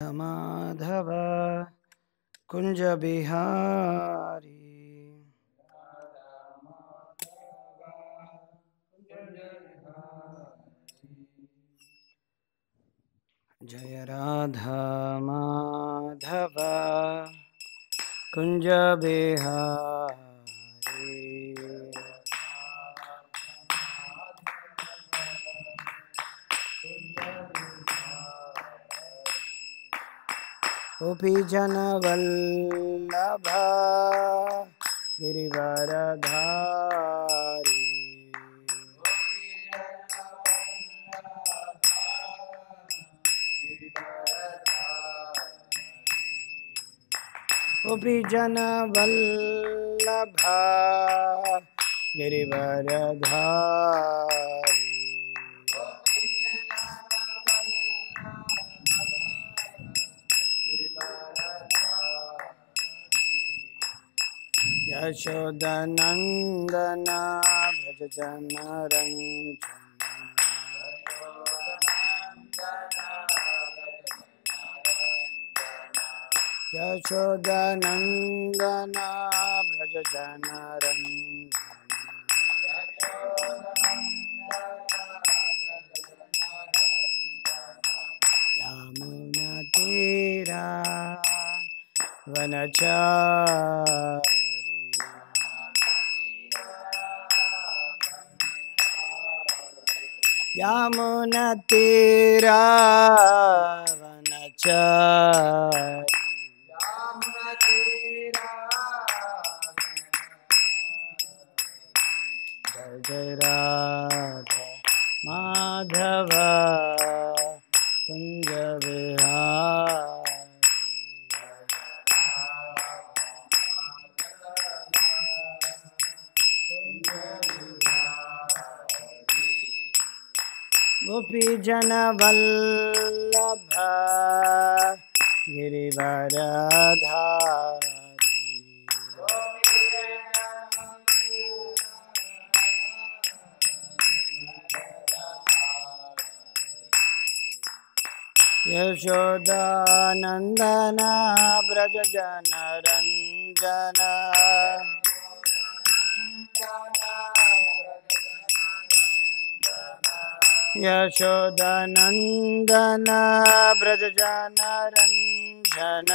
माधव कुंज बिहारी जय राधा माधव कुंज बिहारी गोपी जन वल्लभ गिरिवरधारी गोपी जन वल्लभ गिरिवरधारी यशोदनंदन भज जन यशोदनंदन भज जन यमुना तीरा वनचारी यमुना तीरा वनचारी जय जय राधा माधव कुंज बिहारी गोपी जन वल्लभ गिरिवरधारी यशोदानंदन ब्रज जन रंजन यशोदानंदन ब्रज जन रंजन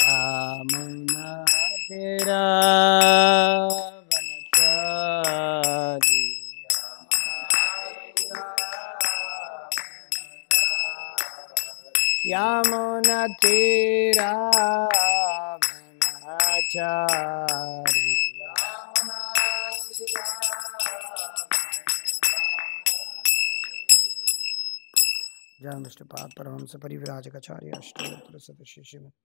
यमुना तीरा वनचारी यमुना तीरा वनचारी जय विष्णुपाद परमहंस परिव्राजकाचार्य अष्टोत्तर शतशिव श्रीमद्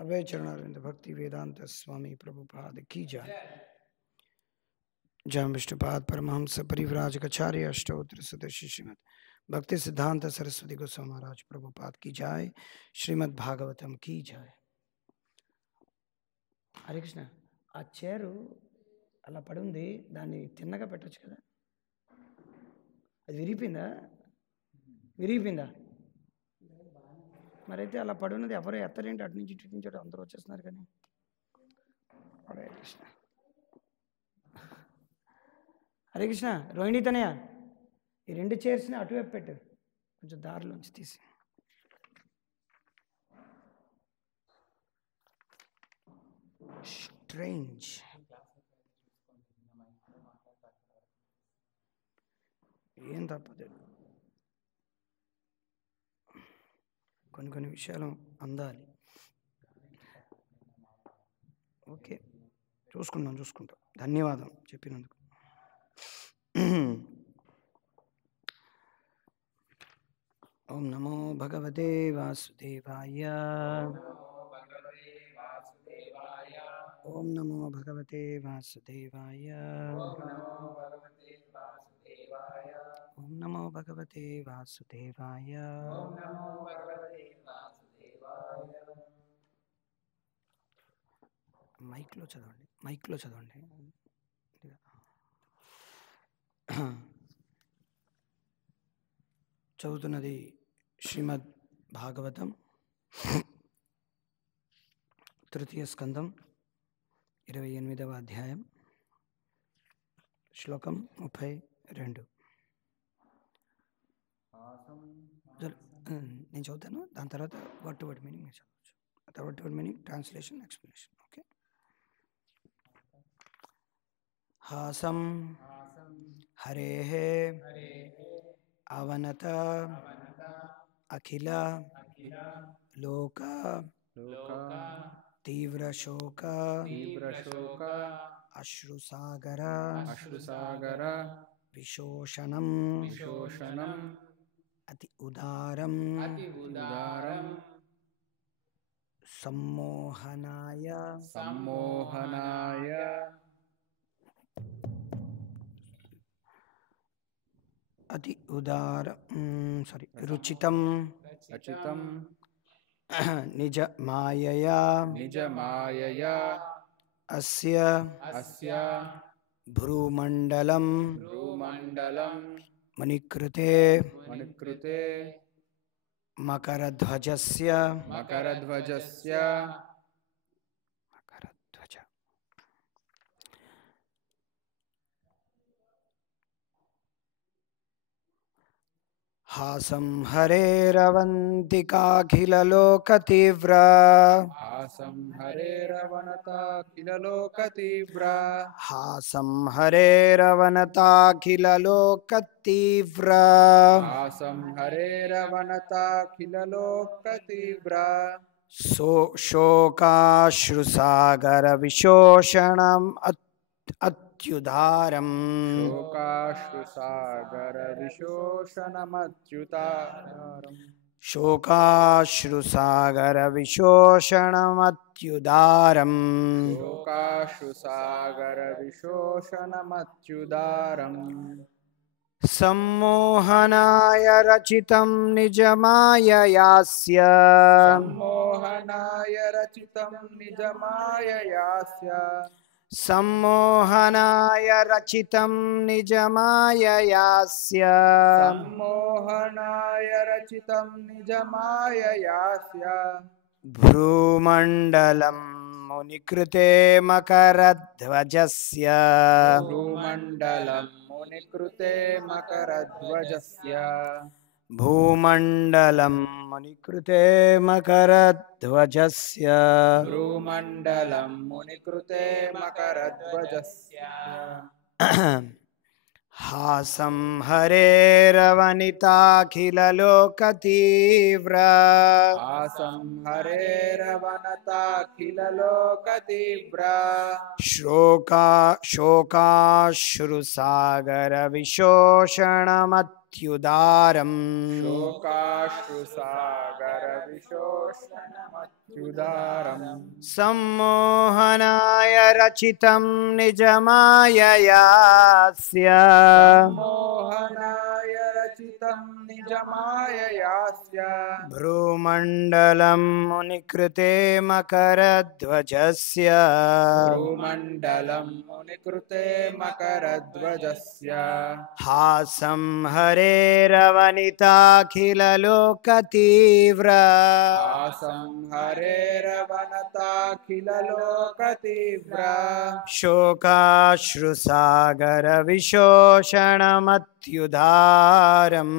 अभय चरणारविंद भक्ति वेदांत स्वामी प्रभुपाद की जय। जय विष्णुपाद परमहंस परिव्राजकाचार्य अष्टोत्तर शतशिव श्रीमद् भक्ति सिद्धांत सरस्वती गोस्वामी महाराज प्रभुपाद की जय। श्रीमद् भागवतम की जय। హరే కృష్ణ ఆ చైరు అలా పడుంది, దాన్ని తిన్నగా పెట్టొచ్చు కదా. అది విరిగిపోయిందా? విరిగిపోయిందా? మరైతే అలా పడున్నది ఎవరు ఎత్తరేంటి? అటు నుంచి ఇటు నుంచి అందరూ వచ్చేస్తున్నారు కానీ. హరే కృష్ణ హరే కృష్ణ. రోహిణి తనయ, ఈ రెండు చైర్స్ని అటువైపు పెట్టు, కొంచెం దారిలోంచి తీసి. స్ట్రేంజ్. ఏం తప్పదు, కొన్ని కొన్ని విషయాలు అందాలి. ఓకే, చూసుకుందాం. ధన్యవాదం చెప్పినందుకు. ఓం నమో భగవతే వాసుదేవాయ. ఓం నమో భగవతే వాసుదేవాయ. ఓం నమో భగవతే వాసుదేవాయ. మైక్లో చదవండి. చదువుతున్నది శ్రీమద్ భాగవతం తృతీయ స్కందం 28వ అధ్యాయం శ్లోకం 32. నేను చదువుతాను, దాని తర్వాత వర్డ్ టు వర్డ్ మీనింగ్ మీరు చదవచ్చు. Word to word meaning, translation, explanation. Okay. హాసం హరేః అవనత అఖిల లోక తీవ్ర శోక అశ్రుసాగర విశోషణం అతి ఉదారం సమ్మోహనాయ అతి ఉదార రుచితం నిజ మాయయా అస్య భ్రూమండలం మణికృతే మకరధ్వజస్య హాసం హరేరవంతికాఖిలలోకతీవ్ర హాసం హరేరవనతాఖిలలోకతీవ్ర శోకాశ్రుసాగర విశోషణం అత్యుదారం శోకాశ్రుసాగర విశోషణమత్యుదారం సమ్మోహనాయ రచితం నిజమాయయాస్య సమ్మోహనాయ రచితం నిజమాయయాస్య భ్రూమండలం మునికృతే మకరధ్వజస్య భూమండలం మునికృతే మకరధ్వజస్య హాసం హరేరవనితాఖిలలోకతీవ్ర శోకాశ్రుసాగర విశోషణమత్యుదారం సమ్మోహనాయ రచితం నిజమాయయాస్య భ్రూమండలం మునికృతే మకరధ్వజస్య హాసం హరేరవనితాఖిలలోకతీవ్ర శోకాశ్రుసాగర విశోషణమత్యుదారం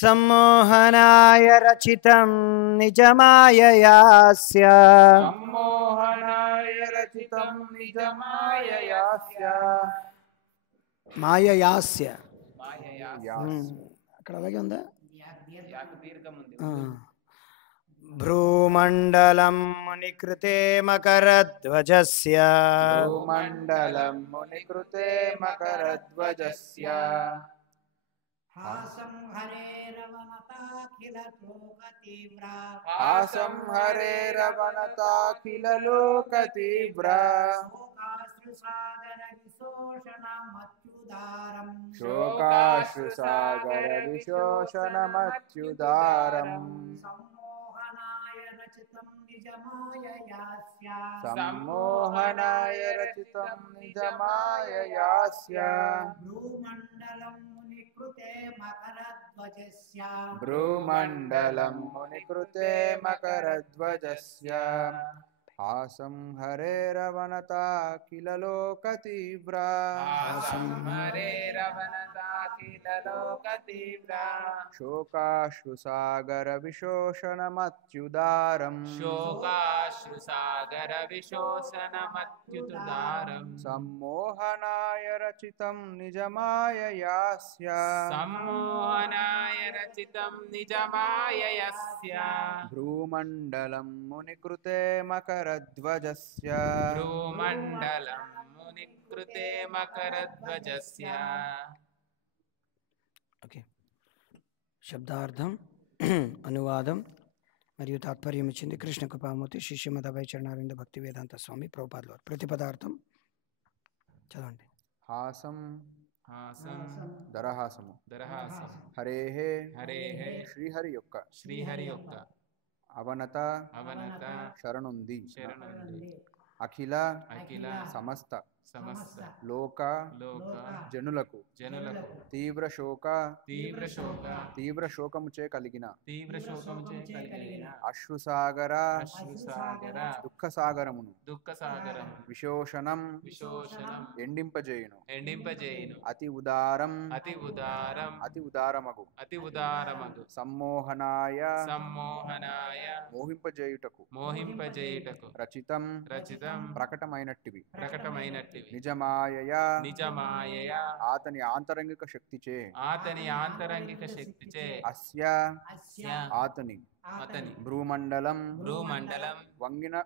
సమ్మోహనాయ రచితం నిజమాయయాస్య మాయయాస్య అక్కడ అలాగే ఉందా? భ్రూమండలం మునికృతే మకరధ్వజస్య హాసం హరేరవనతాఖిలలోకతీవ్ర శోకాశ్రుసాగర విశోషణమత్యుదారం సమ్మోహనాయ రచితం निजमाययास्य सम्मोहनाय रचितं निजमाययास्य भ्रूमण्डलं मुनिकृते मकरध्वजस्य भ्रूमण्डलं मुनिकृते मकरध्वजस्य हासं हरेरवनता किल लोकतीव्रा हासं हरेरवनता किल लोकतीव्रा शोकाश्रुसागरविशोषणमत्युदारम् शोकाश्रुसागरविशोषणमत्युदारम् सम्मोहनाय रचितं निजमाययास्य सम्मोहनाय रचितं निजमाययस्य भ्रूमण्डलं मुनिकृते मकरध्वजस्य भ्रूमण्डलं मुनिकृते मकरध्वजस्य ఓకే, శబ్దార్థం అనువాదం మరియు తాత్పర్యం ఇచ్చింది కృష్ణ కృపామూర్తి శిష్యమద చరణారవింద భక్తి వేదాంత స్వామి ప్రభుపాదుల వారు. ప్రతిపదార్థం చదవండి. हासं हासं దరహాసము దరహాసం హరేః హరేః శ్రీహరి యొక్క శ్రీహరి యొక్క అవనత అవనత శరణుంది శరణుంది అఖిల అఖిల సమస్త సమస్త లోక లోక జనులకు జనులకు తీవ్ర శోక తీవ్ర శోకముచే కలిగిన తీవ్ర శోకముచే కలిగిన అశ్రుసాగర అశ్రుసాగర దుఃఖ సాగరమును దుఃఖ సాగరం విశోషణం విశోషణం ఎండింపజేయును ఎండింపజేయును అతి ఉదారం అతి ఉదారం అతి ఉదారమగు అతి ఉదారమగు సమ్మోహనాయ సమ్మోహనాయ మోహింపజేయుటకు మోహింపజేయుటకు రచితం రచితం ప్రకటమైనట్టివి ప్రకటమైనట్టివి నిజమాయయా నిజమాయయ ఆతని ఆంతరంగిక శక్తిచే ఆతని ఆంతరంగిక శక్తిచే అస్య अस्य ఆతని అతని భ్రూమండలం భ్రూమండలం వంగిన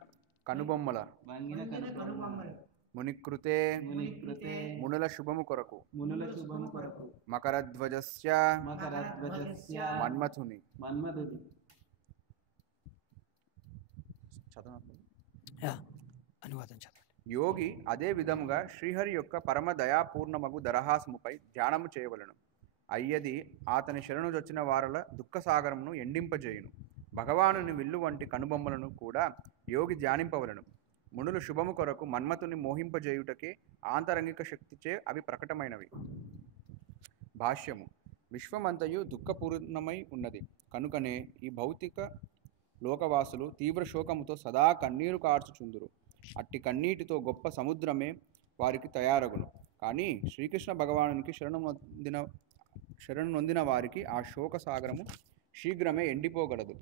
కనుబొమ్మల कनुबొమ్మలు మునికృతే మునికృతే మునుల శుభము కొరకు మునుల శుభము కొరకు మకరధ్వజస్య మకరధ్వజస్య మన్మథుని మన్మధుడి చదవండి. యా, అనువాదం చదవండి. యోగి అదే విధముగా శ్రీహరి యొక్క పరమ దయాపూర్ణమగు దరహాసముపై ధ్యానము చేయవలను. అయ్యది ఆతని శరణుజొచ్చిన వారల దుఃఖసాగరమును ఎండింపజేయును. భగవానుని విల్లు వంటి కనుబొమ్మలను కూడా యోగి ధ్యానింపవలను. మునులు శుభము కొరకు మన్మథుని మోహింపజేయుటకే ఆంతరంగిక శక్తిచే అవి ప్రకటమైనవి. భాష్యము. విశ్వమంతయు దుఃఖపూర్ణమై ఉన్నది కనుకనే ఈ భౌతిక లోకవాసులు తీవ్ర శోకముతో సదా కన్నీరు కార్చుచుందురు. అట్టి కన్నీటితో గొప్ప సముద్రమే వారికి తయారగును. కానీ శ్రీకృష్ణ భగవానునికి శరణు నొందిన వారికి ఆ శోక సాగరము శీఘ్రమే ఎండిపోగలదు.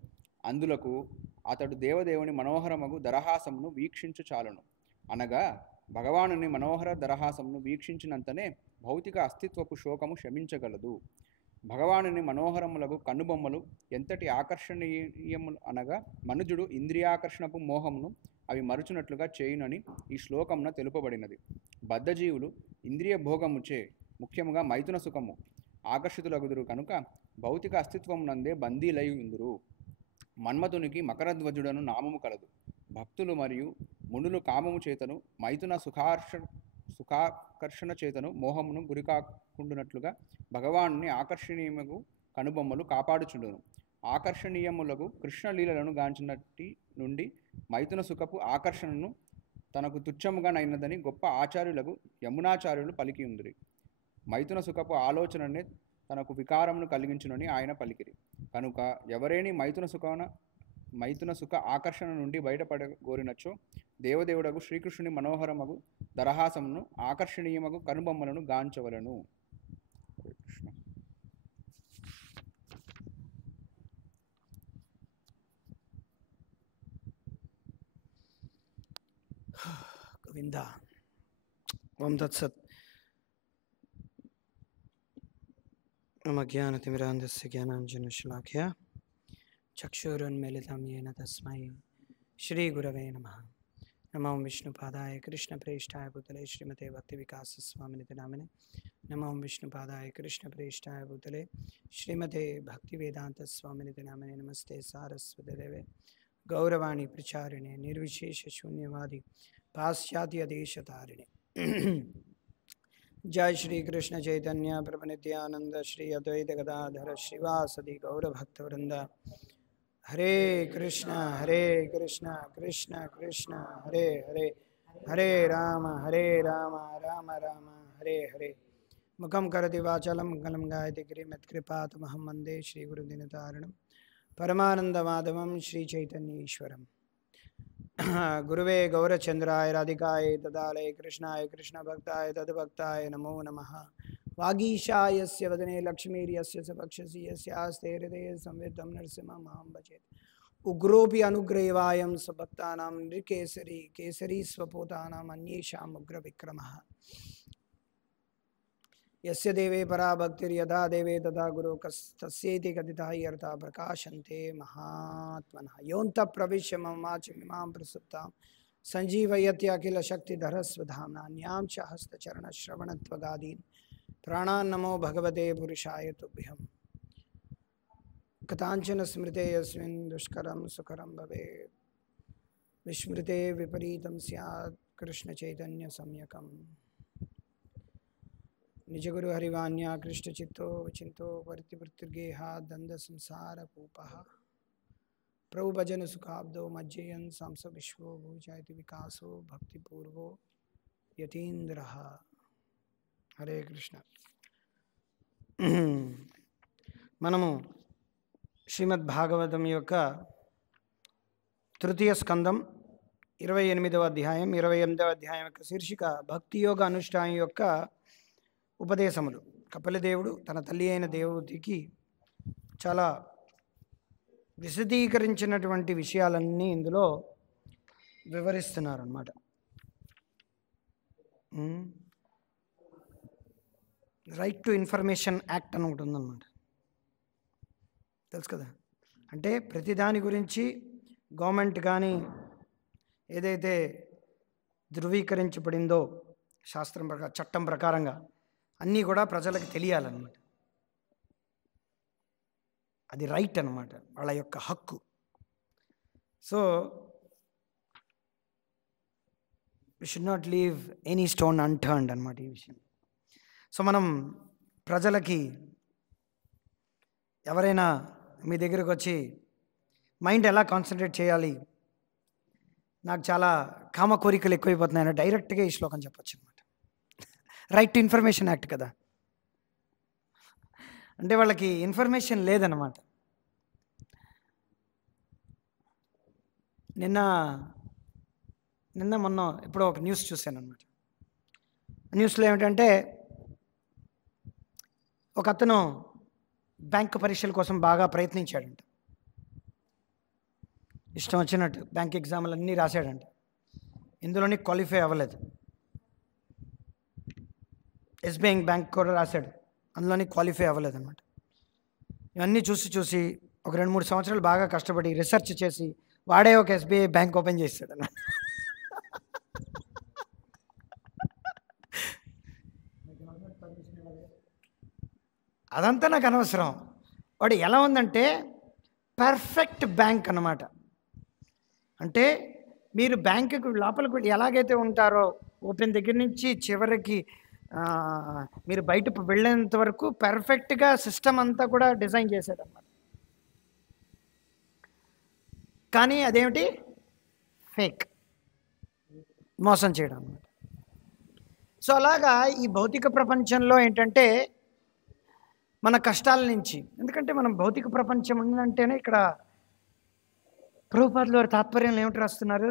అందులకు అతడు దేవదేవుని మనోహరమగు దరహాసమును వీక్షించు చాలును. అనగా భగవానుని మనోహర దరహాసమును వీక్షించినంతనే భౌతిక అస్తిత్వపు శోకము శమించగలదు. భగవానుని మనోహరములకు కన్నుబొమ్మలు ఎంతటి ఆకర్షణీయములు అనగా మనుజుడు ఇంద్రియాకర్షణపు మోహమును అవి మరుచునట్లుగా చేయునని ఈ శ్లోకమున తెలుపబడినది. బద్ధజీవులు ఇంద్రియ భోగముచే ముఖ్యముగా మైథున సుఖము ఆకర్షితులగుదురు కనుక భౌతిక అస్తిత్వమునందే బందీలై ఉందురు. మన్మథునికి మకరధ్వజుడను నామము కలదు. భక్తులు మరియు మునులు కామము చేతను మైథున సుఖాకర్షణ చేతను మోహమును గురికాకుండునట్లుగా భగవానుని ఆకర్షణీయముగు కనుబొమ్మలు కాపాడుచుండును. ఆకర్షణీయములకు కృష్ణలీలలను గాంచినట్టి నుండి మైథున సుఖపు ఆకర్షణను తనకు తుచ్చముగా నైనదని గొప్ప ఆచార్యులకు యమునాచార్యులు పలికి ఉందిరి. మైథున సుఖపు ఆలోచననే తనకు వికారమును కలిగించునని ఆయన పలికిరి. కనుక ఎవరేని మైథున సుఖ ఆకర్షణ నుండి బయటపడగోరినచో దేవదేవుడకు శ్రీకృష్ణుని మనోహరమగు దరహాసమును ఆకర్షణీయమగు కనుబొమ్మలను గాంచవలను. కృష్ణ. గోవింద. ఓం తత్సత్. మమ జ్ఞానతిమిరాంధస్య జ్ఞానాంజనశలాఖ్య చక్షురున్మిళితం येन తస్మై శ్రీగురవే నమః. నమో విష్ణుపాదాయ కృష్ణప్రేష్ఠాయ భూతలే శ్రీమతే భక్తివికాసస్వామినితి నామినే. నమో విష్ణుపాదాయ కృష్ణప్రేష్ఠాయ భూతలే శ్రీమతే భక్తివేదాంతస్వామినితి నామినే. నమస్తే సారస్వతదేవే గౌరవాణి ప్రచారిణే నిర్విశేష శూన్యవాది పాశ్చాత్య దేశతారిణే. जय श्री कृष्ण चैतन्य प्रभु नित्यानंद श्री अद्वैत गदाधर श्रीवासदि गौर भक्त वृंद హరే కృష్ణ కృష్ణ కృష్ణ హరే హరే హరే రామ రామ రామ హరే హరే. ముఖం కరతి వాచలం మంగళం గాయతి గిరిమత్కృపాతమహం వందే శ్రీ గురుదినతారణం పరమానంద మాధవం శ్రీ చైతన్యేశ్వరం. గురువే గౌరచంద్రాయ రాధికాయ తదాలయ కృష్ణాయ కృష్ణ భక్తాయ తద్భక్తాయ నమో నమః. వాగీశాయస్య వదనే లక్ష్మీర్యస్య సపక్షసి యస్యాస్తే హృదయ సంవిద్ధం నరసింహమాం భజేత్. ఉగ్రోపి అనుగ్రహవాయం స్వభక్తానాం నృకేసరి కేసరీ స్వపోతానాం అన్యేషాం ఉగ్ర విక్రమః. యస్య దేవే పరా భక్తిర్యథా దేవే తథా గురు తస్యేతి కథితా యర్థా ప్రకాశంతే మహాత్మనః. యోంత ప్రవిశ్య మమ వాచమిమాం ప్రసుప్తాం సంజీవయత్య అఖిల శక్తిధరస్వధామ్నా. న్యాం చ హస్తచరణశ్రవణత్వగాదీన్ ప్రాణాన్ నమో భగవతే పురుషాయ తుభ్యం. కథాంచన స్మృతే యస్మిన్ దుష్కరం సుకరం భవేత్. విస్మృతే విపరీతం స్యాత్ కృష్ణ చైతన్య సంయకం. నిజగురు హరివాణ్య కృష్ణ చిత్తో చింతో పరితివృత్తిర్గేహ దంద సంసార కూపః. ప్రభు భజన సుఖాబ్దో మజ్జయన్ సంస విశ్వో భూజాతి వికాసో భక్తిపూర్వో యతీంద్ర. హరే కృష్ణ. మనము శ్రీమద్ భాగవతం యొక్క తృతీయ స్కందం 28వ అధ్యాయం 28వ అధ్యాయం యొక్క శీర్షిక భక్తి యోగ అనుష్ఠానం యొక్క ఉపదేశములు. కపిలదేవుడు తన తల్లి అయిన దేవతికి చాలా విశదీకరించినటువంటి విషయాలన్నీ ఇందులో వివరిస్తున్నారన్నమాట. రైట్ టు ఇన్ఫర్మేషన్ యాక్ట్ అని ఒకటి ఉందన్నమాట, తెలుసు కదా. అంటే ప్రతిదాని గురించి గవర్నమెంట్ కానీ ఏదైతే ధృవీకరించబడిందో శాస్త్రం ప్రకారం చట్టం ప్రకారంగా అన్నీ కూడా ప్రజలకు తెలియాలన్నమాట. అది రైట్ అన్నమాట, వాళ్ళ యొక్క హక్కు. So we should not leave any stone unturned అన్నమాట ఈ విషయం. సో మనం ప్రజలకి ఎవరైనా మీ దగ్గరకు వచ్చి మైండ్ ఎలా కాన్సన్ట్రేట్ చేయాలి, నాకు చాలా కామ కోరికలు ఎక్కువైపోతున్నాయని డైరెక్ట్గా ఈ శ్లోకం చెప్పచ్చు అనమాట. రైట్ టు ఇన్ఫర్మేషన్ యాక్ట్ కదా. అంటే వాళ్ళకి ఇన్ఫర్మేషన్ లేదన్నమాట. నిన్న మొన్న ఇప్పుడు ఒక న్యూస్ చూశాను అనమాట. న్యూస్లో ఏమిటంటే ఒక అతను బ్యాంకు పరీక్షల కోసం బాగా ప్రయత్నించాడంట. ఇష్టం వచ్చినట్టు బ్యాంక్ ఎగ్జామ్లు అన్నీ రాశాడంట. ఇందులోని క్వాలిఫై అవ్వలేదు. ఎస్బీఐ బ్యాంక్ కూడా రాశాడు, అందులోని క్వాలిఫై అవ్వలేదు అనమాట. ఇవన్నీ చూసి ఒక 2-3 సంవత్సరాలు బాగా కష్టపడి రీసెర్చ్ చేసి వాడే ఒక ఎస్బీఐ బ్యాంక్ ఓపెన్ చేస్తాడు అన్నమాట. అదంతా నాకు అనవసరం. వాడు ఎలా ఉందంటే పర్ఫెక్ట్ బ్యాంక్ అన్నమాట. అంటే మీరు బ్యాంకుకు లోపలికి ఎలాగైతే ఉంటారో ఓపెన్ దగ్గర నుంచి చివరికి మీరు బయట వెళ్ళేంత వరకు పర్ఫెక్ట్గా సిస్టమ్ అంతా కూడా డిజైన్ చేశాడు అన్నమాట. కానీ అదేమిటి, ఫేక్, మోసం చేయడం అన్నమాట. సో అలాగా ఈ భౌతిక ప్రపంచంలో ఏంటంటే మన కష్టాల నుంచి, ఎందుకంటే మనం భౌతిక ప్రపంచం ఉందంటేనే ఇక్కడ ప్రభుపాదుల వారి తాత్పర్యంలో ఏమిటి రాస్తున్నారు,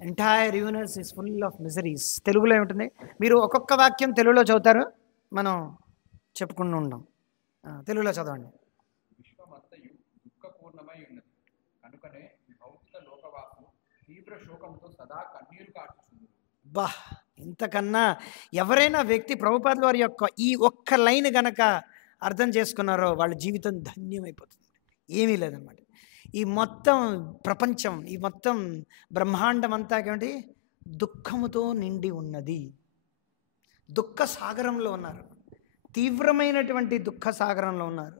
entire universe is full of miseries. తెలుగులో ఏమిటండి, మీరు ఒక్కొక్క వాక్యం తెలుగులో చదువుతారు, మనం చెప్పుకుంటూ ఉంటాం. తెలుగులో చదవండి. విశ్వమంతయు దుఃఖపూర్ణమై ఉన్నది కనుకనే భౌతిక లోకవాసులు తీవ్ర శోకంతో సదా కన్నీరు కార్చుచుందురు. బా, ఇంతకన్నా ఎవరైనా వ్యక్తి ప్రభుపాదుల వారి యొక్క ఈ ఒక్క లైన్ గనక అర్థం చేసుకున్నారో వాళ్ళ జీవితం ధన్యమైపోతుంది. ఏమీ లేదన్నమాట. ఈ మొత్తం ప్రపంచం, ఈ మొత్తం బ్రహ్మాండం అంతా ఏమిటి, దుఃఖముతో నిండి ఉన్నది. దుఃఖ సాగరంలో ఉన్నారు, తీవ్రమైనటువంటి దుఃఖ సాగరంలో ఉన్నారు.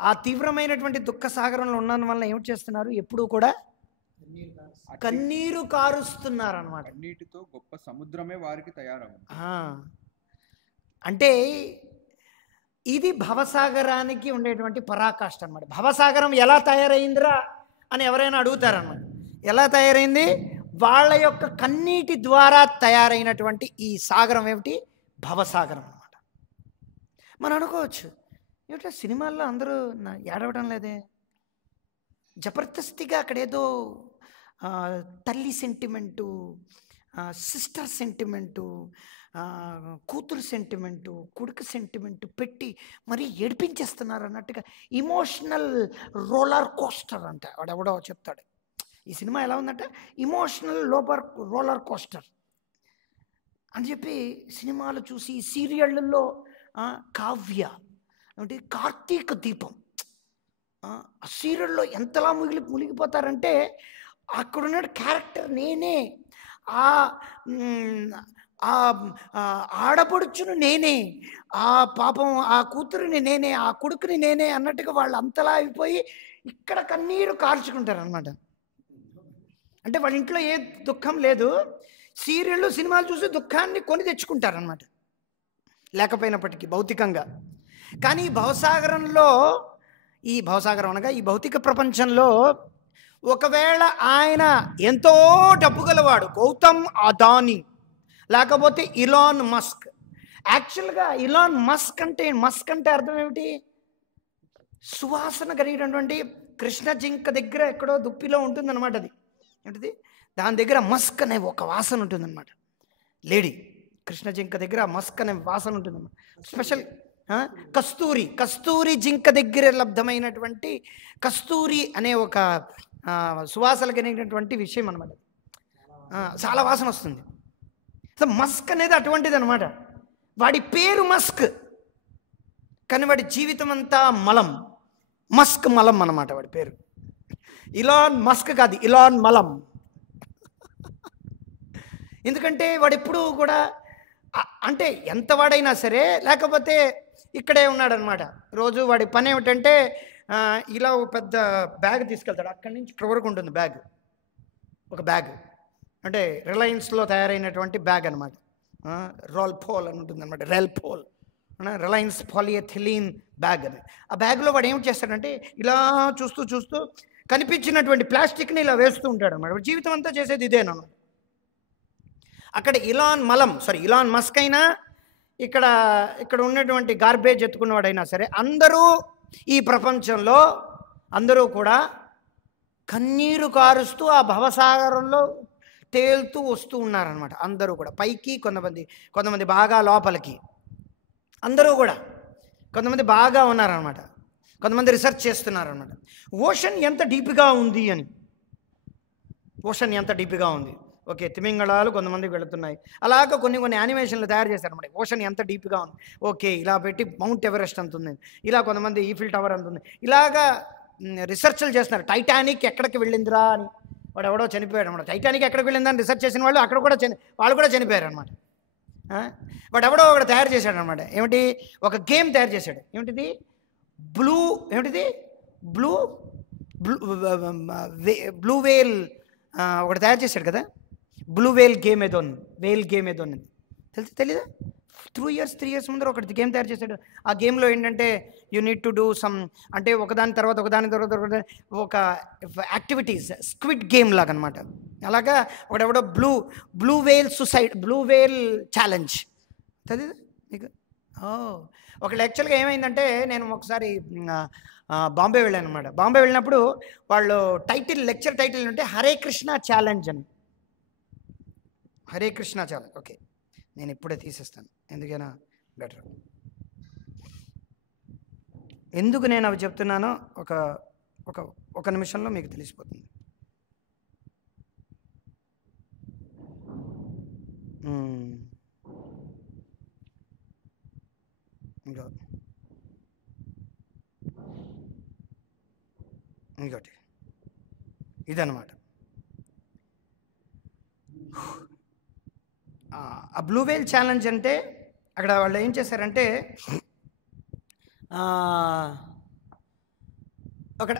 ఆ తీవ్రమైనటువంటి దుఃఖ సాగరంలో ఉన్నందు వల్ల ఏమిటి చేస్తున్నారు, ఎప్పుడూ కూడా కన్నీరు కారుస్తున్నారు అన్నమాట. అన్నిటితో గొప్ప సముద్రమే వారికి తయారవుతుంది. అంటే ఇది భవసాగరానికి ఉండేటువంటి పరాకాష్ట అనమాట. భవసాగరం ఎలా తయారైందిరా అని ఎవరైనా అడుగుతారన్నమాట. ఎలా తయారైంది? వాళ్ళ యొక్క కన్నీటి ద్వారా తయారైనటువంటి ఈ సాగరం ఏమిటి? భవసాగరం అన్నమాట. మనం అనుకోవచ్చు, ఏమిటో సినిమాల్లో అందరూ ఏడవడం లేదే, జబర్దస్తిగా అక్కడేదో తల్లి సెంటిమెంటు, సిస్టర్ సెంటిమెంటు, కూతురు సెంటిమెంటు, కొడుకు సెంటిమెంటు పెట్టి మరీ ఏడిపించేస్తున్నారు అన్నట్టుగా ఇమోషనల్ రోలర్ కోస్టర్ అంట. వాడెవడో చెప్తాడు, ఈ సినిమా ఎలా ఉందంటే ఇమోషనల్ రోలర్ కోస్టర్ అని చెప్పి సినిమాలు చూసి, సీరియళ్ళల్లో కావ్య అంటే కార్తీక దీపం, ఆ సీరియల్లో ఎంతలా మునిగిపోతారంటే అక్కడున్న క్యారెక్టర్ నేనే, ఆ ఆడపడుచును నేనే, ఆ పాపం ఆ కూతురిని నేనే, ఆ కొడుకుని నేనే అన్నట్టుగా వాళ్ళు అంతలా అయిపోయి ఇక్కడ కన్నీరు కార్చుకుంటారు అనమాట. అంటే వాళ్ళ ఇంట్లో ఏ దుఃఖం లేదు, సీరియళ్ళు సినిమాలు చూసి దుఃఖాన్ని కొని తెచ్చుకుంటారనమాట లేకపోయినప్పటికీ భౌతికంగా. కానీ ఈ భవసాగరంలో, ఈ భవసాగరం అనగా ఈ భౌతిక ప్రపంచంలో ఒకవేళ ఆయన ఎంతో డబ్బు గలవాడు, గౌతమ్ అదానీ లేకపోతే ఇలాన్ మస్క్. యాక్చువల్గా ఇలాన్ మస్క్ అంటే అర్థం ఏమిటి? సువాసన కలిగినటువంటి కృష్ణ జింక దగ్గర ఎక్కడో దుప్పిలో ఉంటుందన్నమాట. అది ఏంటిది? దాని దగ్గర మస్క్ అనే ఒక వాసన ఉంటుందన్నమాట. లేడీ కృష్ణ జింక దగ్గర మస్క్ అనే వాసన ఉంటుందన్నమాట. స్పెషల్ కస్తూరి జింక దగ్గర లబ్ధమైనటువంటి కస్తూరి అనే ఒక సువాసన కలిగినటువంటి విషయం అనమాట. చాలా వాసన వస్తుంది. సో మస్క్ అనేది అటువంటిది అనమాట. వాడి పేరు మస్క్, కానీ వాడి జీవితం అంతా మలం, మస్క్ మలం అన్నమాట వాడి పేరు. ఇలాన్ మస్క్ కాదు, ఇలాన్ మలం. ఎందుకంటే వాడు ఎప్పుడూ కూడా అంటే ఎంత వాడైనా సరే, లేకపోతే ఇక్కడే ఉన్నాడనమాట. రోజు వాడి పని ఏమిటంటే ఇలా ఒక పెద్ద బ్యాగ్ తీసుకెళ్తాడు, అక్కడి నుంచి ఇక్కడ వరకు ఉంటుంది బ్యాగ్, ఒక బ్యాగ్ అంటే రిలయన్స్లో తయారైనటువంటి బ్యాగ్ అనమాట. రోల్ పోల్ అని ఉంటుంది అనమాట, రెల్ పోల్, రిలయన్స్ పాలిఎథిలీన్ బ్యాగ్ అని. ఆ బ్యాగ్లో వాడు ఏం చేస్తాడంటే ఇలా చూస్తూ కనిపించినటువంటి ప్లాస్టిక్ని ఇలా వేస్తూ ఉంటాడు అనమాట. వాడు జీవితం అంతా చేసేది ఇదేనమాట. అక్కడ ఇలాన్ మస్క్ అయినా, ఇక్కడ ఉన్నటువంటి గార్బేజ్ ఎత్తుకున్నవాడైనా సరే, అందరూ ఈ ప్రపంచంలో అందరూ కూడా కన్నీరు కారుస్తూ ఆ భవసాగరంలో తేలుతూ వస్తూ ఉన్నారనమాట. అందరూ కూడా పైకి, కొంతమంది బాగా లోపలికి, అందరూ కూడా కొంతమంది బాగా ఉన్నారనమాట. కొంతమంది రీసెర్చ్ చేస్తున్నారనమాట. ఓషన్ ఎంత డీప్గా ఉంది అని. ఓషన్ ఎంత డీప్గా ఉంది, ఓకే, తిమింగళాలు కొంతమందికి వెళుతున్నాయి. అలాగా కొన్ని యానిమేషన్లు తయారు చేశారనమాట. ఓషన్ ఎంత డీప్గా ఉంది, ఓకే, ఇలా పెట్టి మౌంట్ ఎవరెస్ట్ అంత ఉంది, ఇలా కొంతమంది ఈఫిల్ టవర్ అంత ఉంది, ఇలాగా రీసెర్చ్లు చేస్తున్నారు. టైటానిక్ ఎక్కడికి వెళ్ళిందిరా అని, వాడు ఎవడో చనిపోయాడు అనమాట. టైటానిక్ ఎక్కడికి వెళ్ళిందని రీసెర్చ్ చేసిన వాళ్ళు వాళ్ళు కూడా చనిపోయారు అనమాట. వాడు ఎవడో ఒకటి తయారు చేశాడు అనమాట. ఏమిటి? ఒక గేమ్ తయారు చేశాడు. ఏమిటిది? బ్లూ వేల్ ఒకటి తయారు చేశాడు కదా, బ్లూ వేల్ గేమ్ ఏదో ఉంది, తెలీదా? 3 years ముందర ఒకటి గేమ్ తయారు చేశాడు. ఆ గేమ్లో ఏంటంటే you need to do some, అంటే ఒకదాని తర్వాత ఒక యాక్టివిటీస్, స్క్విడ్ గేమ్ లాగా అనమాట. అలాగా ఒకడెవడో బ్లూ వేల్ ఛాలెంజ్, తెలీదా మీకు? ఒకళ్ళు యాక్చువల్గా ఏమైందంటే, నేను ఒకసారి బాంబే వెళ్ళాను అనమాట. బాంబే వెళ్ళినప్పుడు వాళ్ళు లెక్చర్ టైటిల్ అంటే హరే కృష్ణ ఛాలెంజ్ అని. హరే కృష్ణ ఛాలెంజ్. ఓకే, నేను ఇప్పుడే తీసేస్తాను, ఎందుకైనా బెటర్. ఎందుకు నేను అవి చెప్తున్నానో ఒక నిమిషంలో మీకు తెలిసిపోతుంది. ఇంకోటి ఇదన్నమాట. ఆ బ్లూ వేల్ ఛాలెంజ్ అంటే అక్కడ వాళ్ళు ఏం చేశారంటే, అక్కడ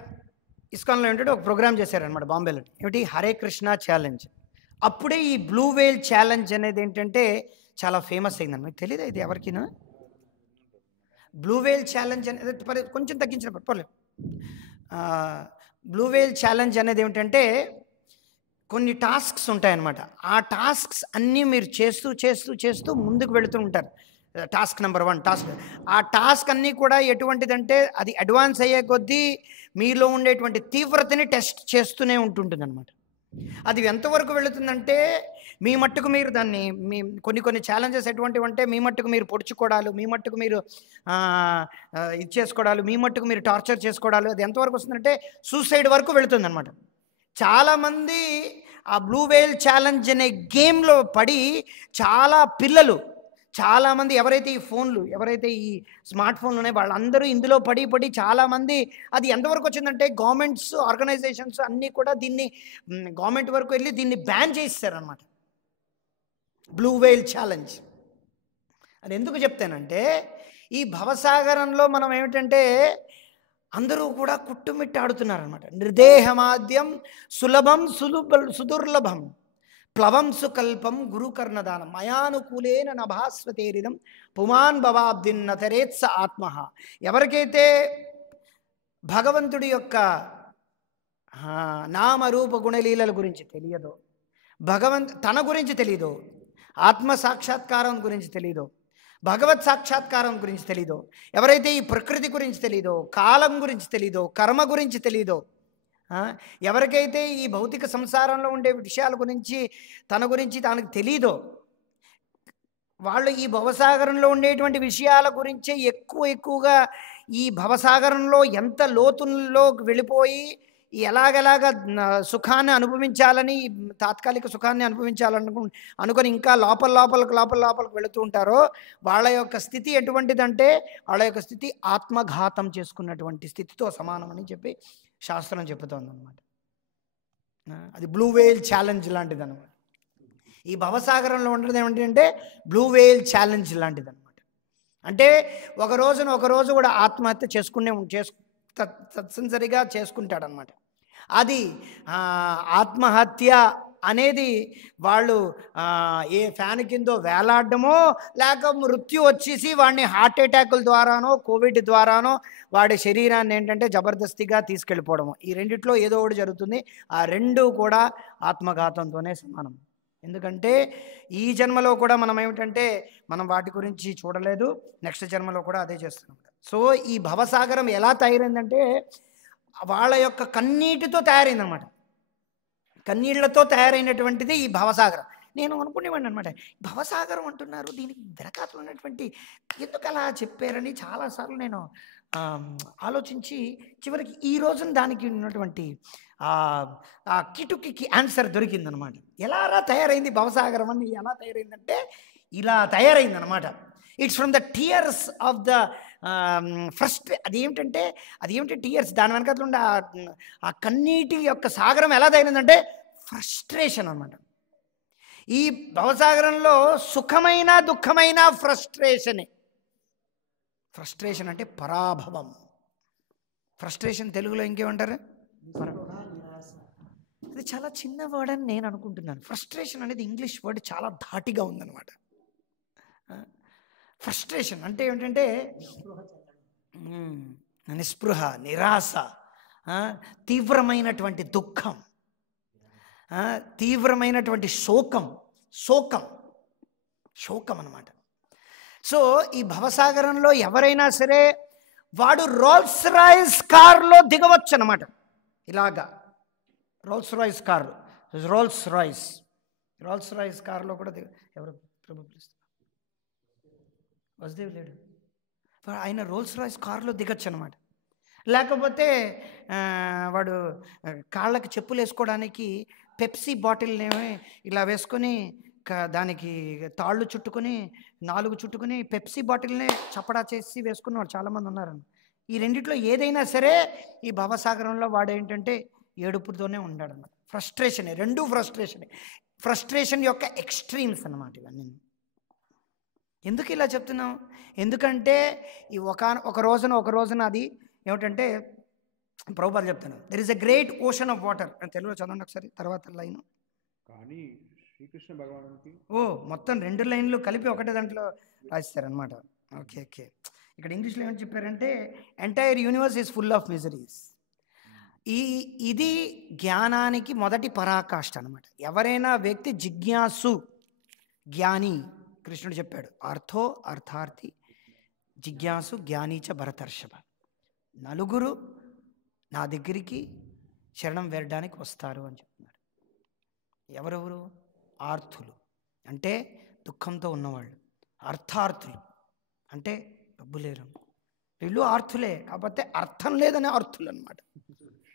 ఇస్కాన్లో ఏంటంటే ఒక ప్రోగ్రామ్ చేశారనమాట బాంబేలో. ఏమిటి? హరే కృష్ణ ఛాలెంజ్. అప్పుడే ఈ బ్లూ వేల్ ఛాలెంజ్ అనేది ఏంటంటే చాలా ఫేమస్ అయిందన్నమాట. మీకు తెలీదా ఇది ఎవరికినా? బ్లూ వేల్ ఛాలెంజ్ అనేది కొంచెం తగ్గించిన పర్లేదు. బ్లూ వేల్ ఛాలెంజ్ అనేది ఏమిటంటే కొన్ని టాస్క్స్ ఉంటాయన్నమాట. ఆ టాస్క్స్ అన్నీ మీరు చేస్తూ చేస్తూ చేస్తూ ముందుకు వెళుతూ ఉంటారు. Task number 1 task. ఆ టాస్క్ అన్నీ కూడా ఎటువంటిదంటే అది అడ్వాన్స్ అయ్యే కొద్దీ మీలో ఉండేటువంటి తీవ్రతని టెస్ట్ చేస్తూనే ఉంటుంటుంది అనమాట. అది ఎంతవరకు వెళుతుందంటే మీ మట్టుకు మీరు దాన్ని కొన్ని కొన్ని ఛాలెంజెస్ ఎటువంటివి అంటే మీ మట్టుకు మీరు పొడుచుకోవడాలు, మీ మట్టుకు మీరు ఇది చేసుకోవడాలు, మీ మట్టుకు మీరు టార్చర్ చేసుకోవడాలు, అది ఎంతవరకు వస్తుందంటే సూసైడ్ వరకు వెళుతుంది అనమాట. చాలామంది ఆ బ్లూ వేల్ ఛాలెంజ్ అనే గేమ్లో పడి చాలా పిల్లలు, చాలామంది ఎవరైతే ఈ ఫోన్లు, ఎవరైతే ఈ స్మార్ట్ ఫోన్లు ఉన్నాయి వాళ్ళందరూ ఇందులో పడి పడి చాలామంది, అది ఎంతవరకు వచ్చిందంటే గవర్నమెంట్స్, ఆర్గనైజేషన్స్ అన్నీ కూడా దీన్ని గవర్నమెంట్ వరకు వెళ్ళి దీన్ని బ్యాన్ చేస్తారనమాట, బ్లూ వేల్ ఛాలెంజ్. అది ఎందుకు చెప్తానంటే ఈ భవసాగరంలో మనం ఏమిటంటే అందరూ కూడా కుట్టుమిట్టాడుతున్నారనమాట. నిర్దేహమాద్యం సులభం సుదుర్లభం ప్లవం సుకల్పం గురుకర్ణదానం మయానుకూలేన నభాస్వతేరిదం పుమాన్ భవాబ్దిన్నతరేత్స ఆత్మ. ఎవరికైతే భగవంతుడి యొక్క నామరూప గుణలీలల గురించి తెలియదో, తన గురించి తెలియదో, ఆత్మ సాక్షాత్కారం గురించి తెలియదో, భగవత్ సాక్షాత్కారం గురించి తెలీదో, ఎవరైతే ఈ ప్రకృతి గురించి తెలీదో, కాలం గురించి తెలీదో, కర్మ గురించి తెలీదో, ఎవరికైతే ఈ భౌతిక సంసారంలో ఉండే విషయాల గురించి తన గురించి తనకు తెలీదో, వాళ్ళు ఈ భవసాగరంలో ఉండేటువంటి విషయాల గురించే ఎక్కువగా ఈ భవసాగరంలో ఎంత లోతుల్లోకి వెళ్ళిపోయి ఎలాగెలాగ సుఖాన్ని అనుభవించాలని, తాత్కాలిక సుఖాన్ని అనుకొని ఇంకా లోపలికి వెళుతూ ఉంటారో వాళ్ళ యొక్క స్థితి ఎటువంటిదంటే వాళ్ళ యొక్క స్థితి ఆత్మఘాతం చేసుకున్నటువంటి స్థితితో సమానమని చెప్పి శాస్త్రం చెబుతోంది అనమాట. అది బ్లూ వేల్ ఛాలెంజ్ లాంటిది అనమాట. ఈ భవసాగరంలో ఉండేది ఏమిటంటే బ్లూ వేల్ ఛాలెంజ్ లాంటిది అనమాట. అంటే ఒక రోజు కూడా ఆత్మహత్య తప్పనిసరిగా చేసుకుంటాడనమాట. అది ఆత్మహత్య అనేది వాళ్ళు ఏ ఫ్యాన్ కిందో వేలాడడమో, లేక మృత్యు వచ్చేసి వాడిని హార్ట్ అటాకుల ద్వారానో కోవిడ్ ద్వారానో వాడి శరీరాన్ని ఏంటంటే జబర్దస్తిగా తీసుకెళ్ళిపోవడము, ఈ రెండిట్లో ఏదో ఒకటి జరుగుతుంది. ఆ రెండు కూడా ఆత్మఘాతంతోనే సమానం. ఎందుకంటే ఈ జన్మలో కూడా మనం ఏమిటంటే మనం వాటి గురించి చూడలేదు, నెక్స్ట్ జన్మలో కూడా అదే చేస్తున్నాం. సో ఈ భవసాగరం ఎలా తయారైందంటే వాళ్ళ యొక్క కన్నీటితో తయారైందనమాట. కన్నీళ్లతో తయారైనటువంటిది ఈ భవసాగరం. నేను అనుకునేవాడిని అనమాట, భవసాగరం అంటున్నారు, దీనికి వెనకాతలు ఉన్నటువంటి ఎందుకు అలా చెప్పారని చాలాసార్లు నేను ఆలోచించి చివరికి ఈ రోజున దానికి ఉన్నటువంటి ఆ కిటుకి ఆన్సర్ దొరికిందనమాట. ఎలా తయారైంది భవసాగరం అని, ఎలా తయారైందంటే ఇలా తయారైందనమాట. It's from the tears of the అదేమిటి టీయర్స్, దాని వెనకాల ఉండే ఆ కన్నీటి యొక్క సాగరం ఎలా తయారైందంటే ఫ్రస్ట్రేషన్ అన్నమాట. ఈ భవసాగరంలో సుఖమైన దుఃఖమైన ఫ్రస్ట్రేషనే. ఫ్రస్ట్రేషన్ అంటే పరాభవం. ఫ్రస్ట్రేషన్ తెలుగులో ఇంకేమంటారు? అది చాలా చిన్న వర్డ్ అని నేను అనుకుంటున్నాను. ఫ్రస్ట్రేషన్ అనేది ఇంగ్లీష్ వర్డ్ చాలా ధాటిగా ఉందన్నమాట. ఫ్రస్ట్రేషన్ అంటే ఏమిటంటే నిస్పృహ, నిరాశ, తీవ్రమైనటువంటి దుఃఖం, తీవ్రమైనటువంటి శోకం అన్నమాట. సో ఈ భవసాగరంలో ఎవరైనా సరే వాడు రోల్స్ రాయిస్ కార్లో దిగవచ్చు అన్నమాట. ఇలాగా రోల్స్ రాయిస్ కార్లో కూడా ఎవరు ప్రభు పిలుస్తారు, వసుదేవ్ లేడు, ఆయన రోల్స్ రాయిస్ కారులో దిగచ్చు అనమాట. లేకపోతే వాడు కాళ్ళకి చెప్పులు వేసుకోవడానికి పెప్సీ బాటిల్నేమో ఇలా వేసుకొని దానికి తాళ్ళు చుట్టుకొని 4 చుట్టుకొని పెప్సీ బాటిల్నే చప్పడా చేసి వేసుకున్నవాడు చాలామంది ఉన్నారని. ఈ రెండిట్లో ఏదైనా సరే ఈ భవసాగరంలో వాడు ఏంటంటే ఏడుపుతోనే ఉన్నాడన్నమాట. ఫ్రస్ట్రేషనే, రెండూ ఫ్రస్ట్రేషన్ యొక్క ఎక్స్ట్రీమ్స్ అన్నమాట ఇవన్నీ. ఎందుకు ఇలా చెప్తున్నాం? ఎందుకంటే ఈ ఒక రోజున అది ఏమిటంటే ప్రభుపాద చెప్తాను, there is a great ocean of water. తెలుగులో చదవండి ఒకసారి తర్వాత లైన్. కానీ శ్రీకృష్ణ భగవానుడికి మొత్తం 2 లైన్లు కలిపి ఒకటే దాంట్లో రాస్తారనమాట. ఓకే. ఇక్కడ ఇంగ్లీష్లో ఏమని చెప్పారంటే entire universe is full of miseries. ఇది జ్ఞానానికి మొదటి పరాకాష్ఠ అనమాట. ఎవరైనా వ్యక్తి జిజ్ఞాసు జ్ఞాని, కృష్ణుడు చెప్పాడు అర్థో అర్థార్థి జిజ్ఞాసు జ్ఞానీచ భరతర్షభ. నలుగురు నా దగ్గరికి శరణం వేరడానికి వస్తారు అని చెప్తున్నారు. ఎవరెవరు? ఆర్థులు అంటే దుఃఖంతో ఉన్నవాళ్ళు, అర్థార్థులు అంటే డబ్బు లేరు, వీళ్ళు ఆర్థులే కాకపోతే అర్థం లేదనే ఆర్థులు అనమాట.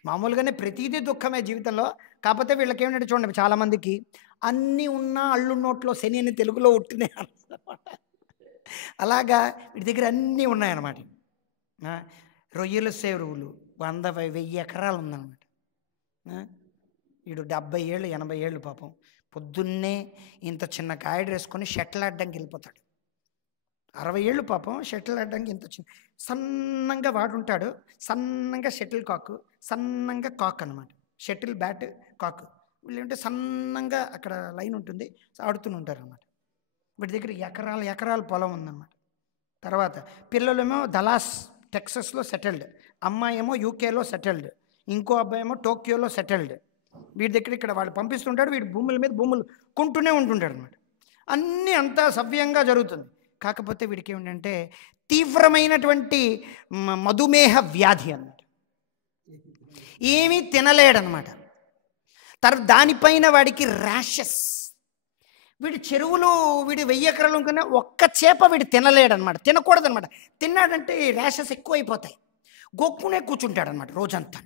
మామూలుగానే ప్రతిదీ దుఃఖమే జీవితంలో, కాకపోతే వీళ్ళకి ఏమిటంటే చూడండి, చాలామందికి అన్నీ ఉన్నా అల్లు నోట్లో శని అని తెలుగులో ఉట్టినాయి అన్నమాట. అలాగా వీటి దగ్గర అన్నీ ఉన్నాయన్నమాట. రొయ్యల చెరువులు 100,000 ఎకరాలు ఉందన్నమాట. వీడు 70 ఏళ్ళు 80 ఏళ్ళు పాపం పొద్దున్నే ఇంత చిన్న కాయడు వేసుకొని షటిల్ ఆడడానికి వెళ్ళిపోతాడు. 60 ఏళ్ళు పాపం షటిల్ ఆడడానికి ఇంత చిన్న సన్నంగా వాడుంటాడు, సన్నంగా షటిల్ కాకు, సన్నంగా కాక్ అనమాట. షటిల్ బ్యాట్ కాకు వీళ్ళు ఏంటంటే సన్నంగా అక్కడ లైన్ ఉంటుంది, ఆడుతూనే ఉంటారు అనమాట. వీటి దగ్గర ఎకరాల పొలం ఉందన్నమాట. తర్వాత పిల్లలేమో దలాస్ టెక్సస్లో సెటిల్డ్, అమ్మాయి ఏమో యూకేలో సెటిల్డ్, ఇంకో అబ్బాయి ఏమో టోక్యోలో సెటిల్డ్. వీడి దగ్గర ఇక్కడ వాళ్ళు పంపిస్తుంటాడు, వీడి భూముల మీద భూములు కొంటూనే ఉంటుంటాడు అనమాట. అన్నీ అంతా సవ్యంగా జరుగుతుంది. కాకపోతే వీడికి ఏమిటంటే తీవ్రమైనటువంటి మధుమేహ వ్యాధి అన్నమాట. ఏమీ తినలేడనమాట. దానిపైన వాడికి ర్యాషెస్. వీడి చెరువులు వీడి 1000 ఎకరాలు కన్నా ఒక్క చేప వీడు తినలేడనమాట, తినకూడదనమాట. తిన్నాడంటే ఈ ర్యాషెస్ ఎక్కువైపోతాయి, గొక్కునే కూర్చుంటాడనమాట రోజంతా.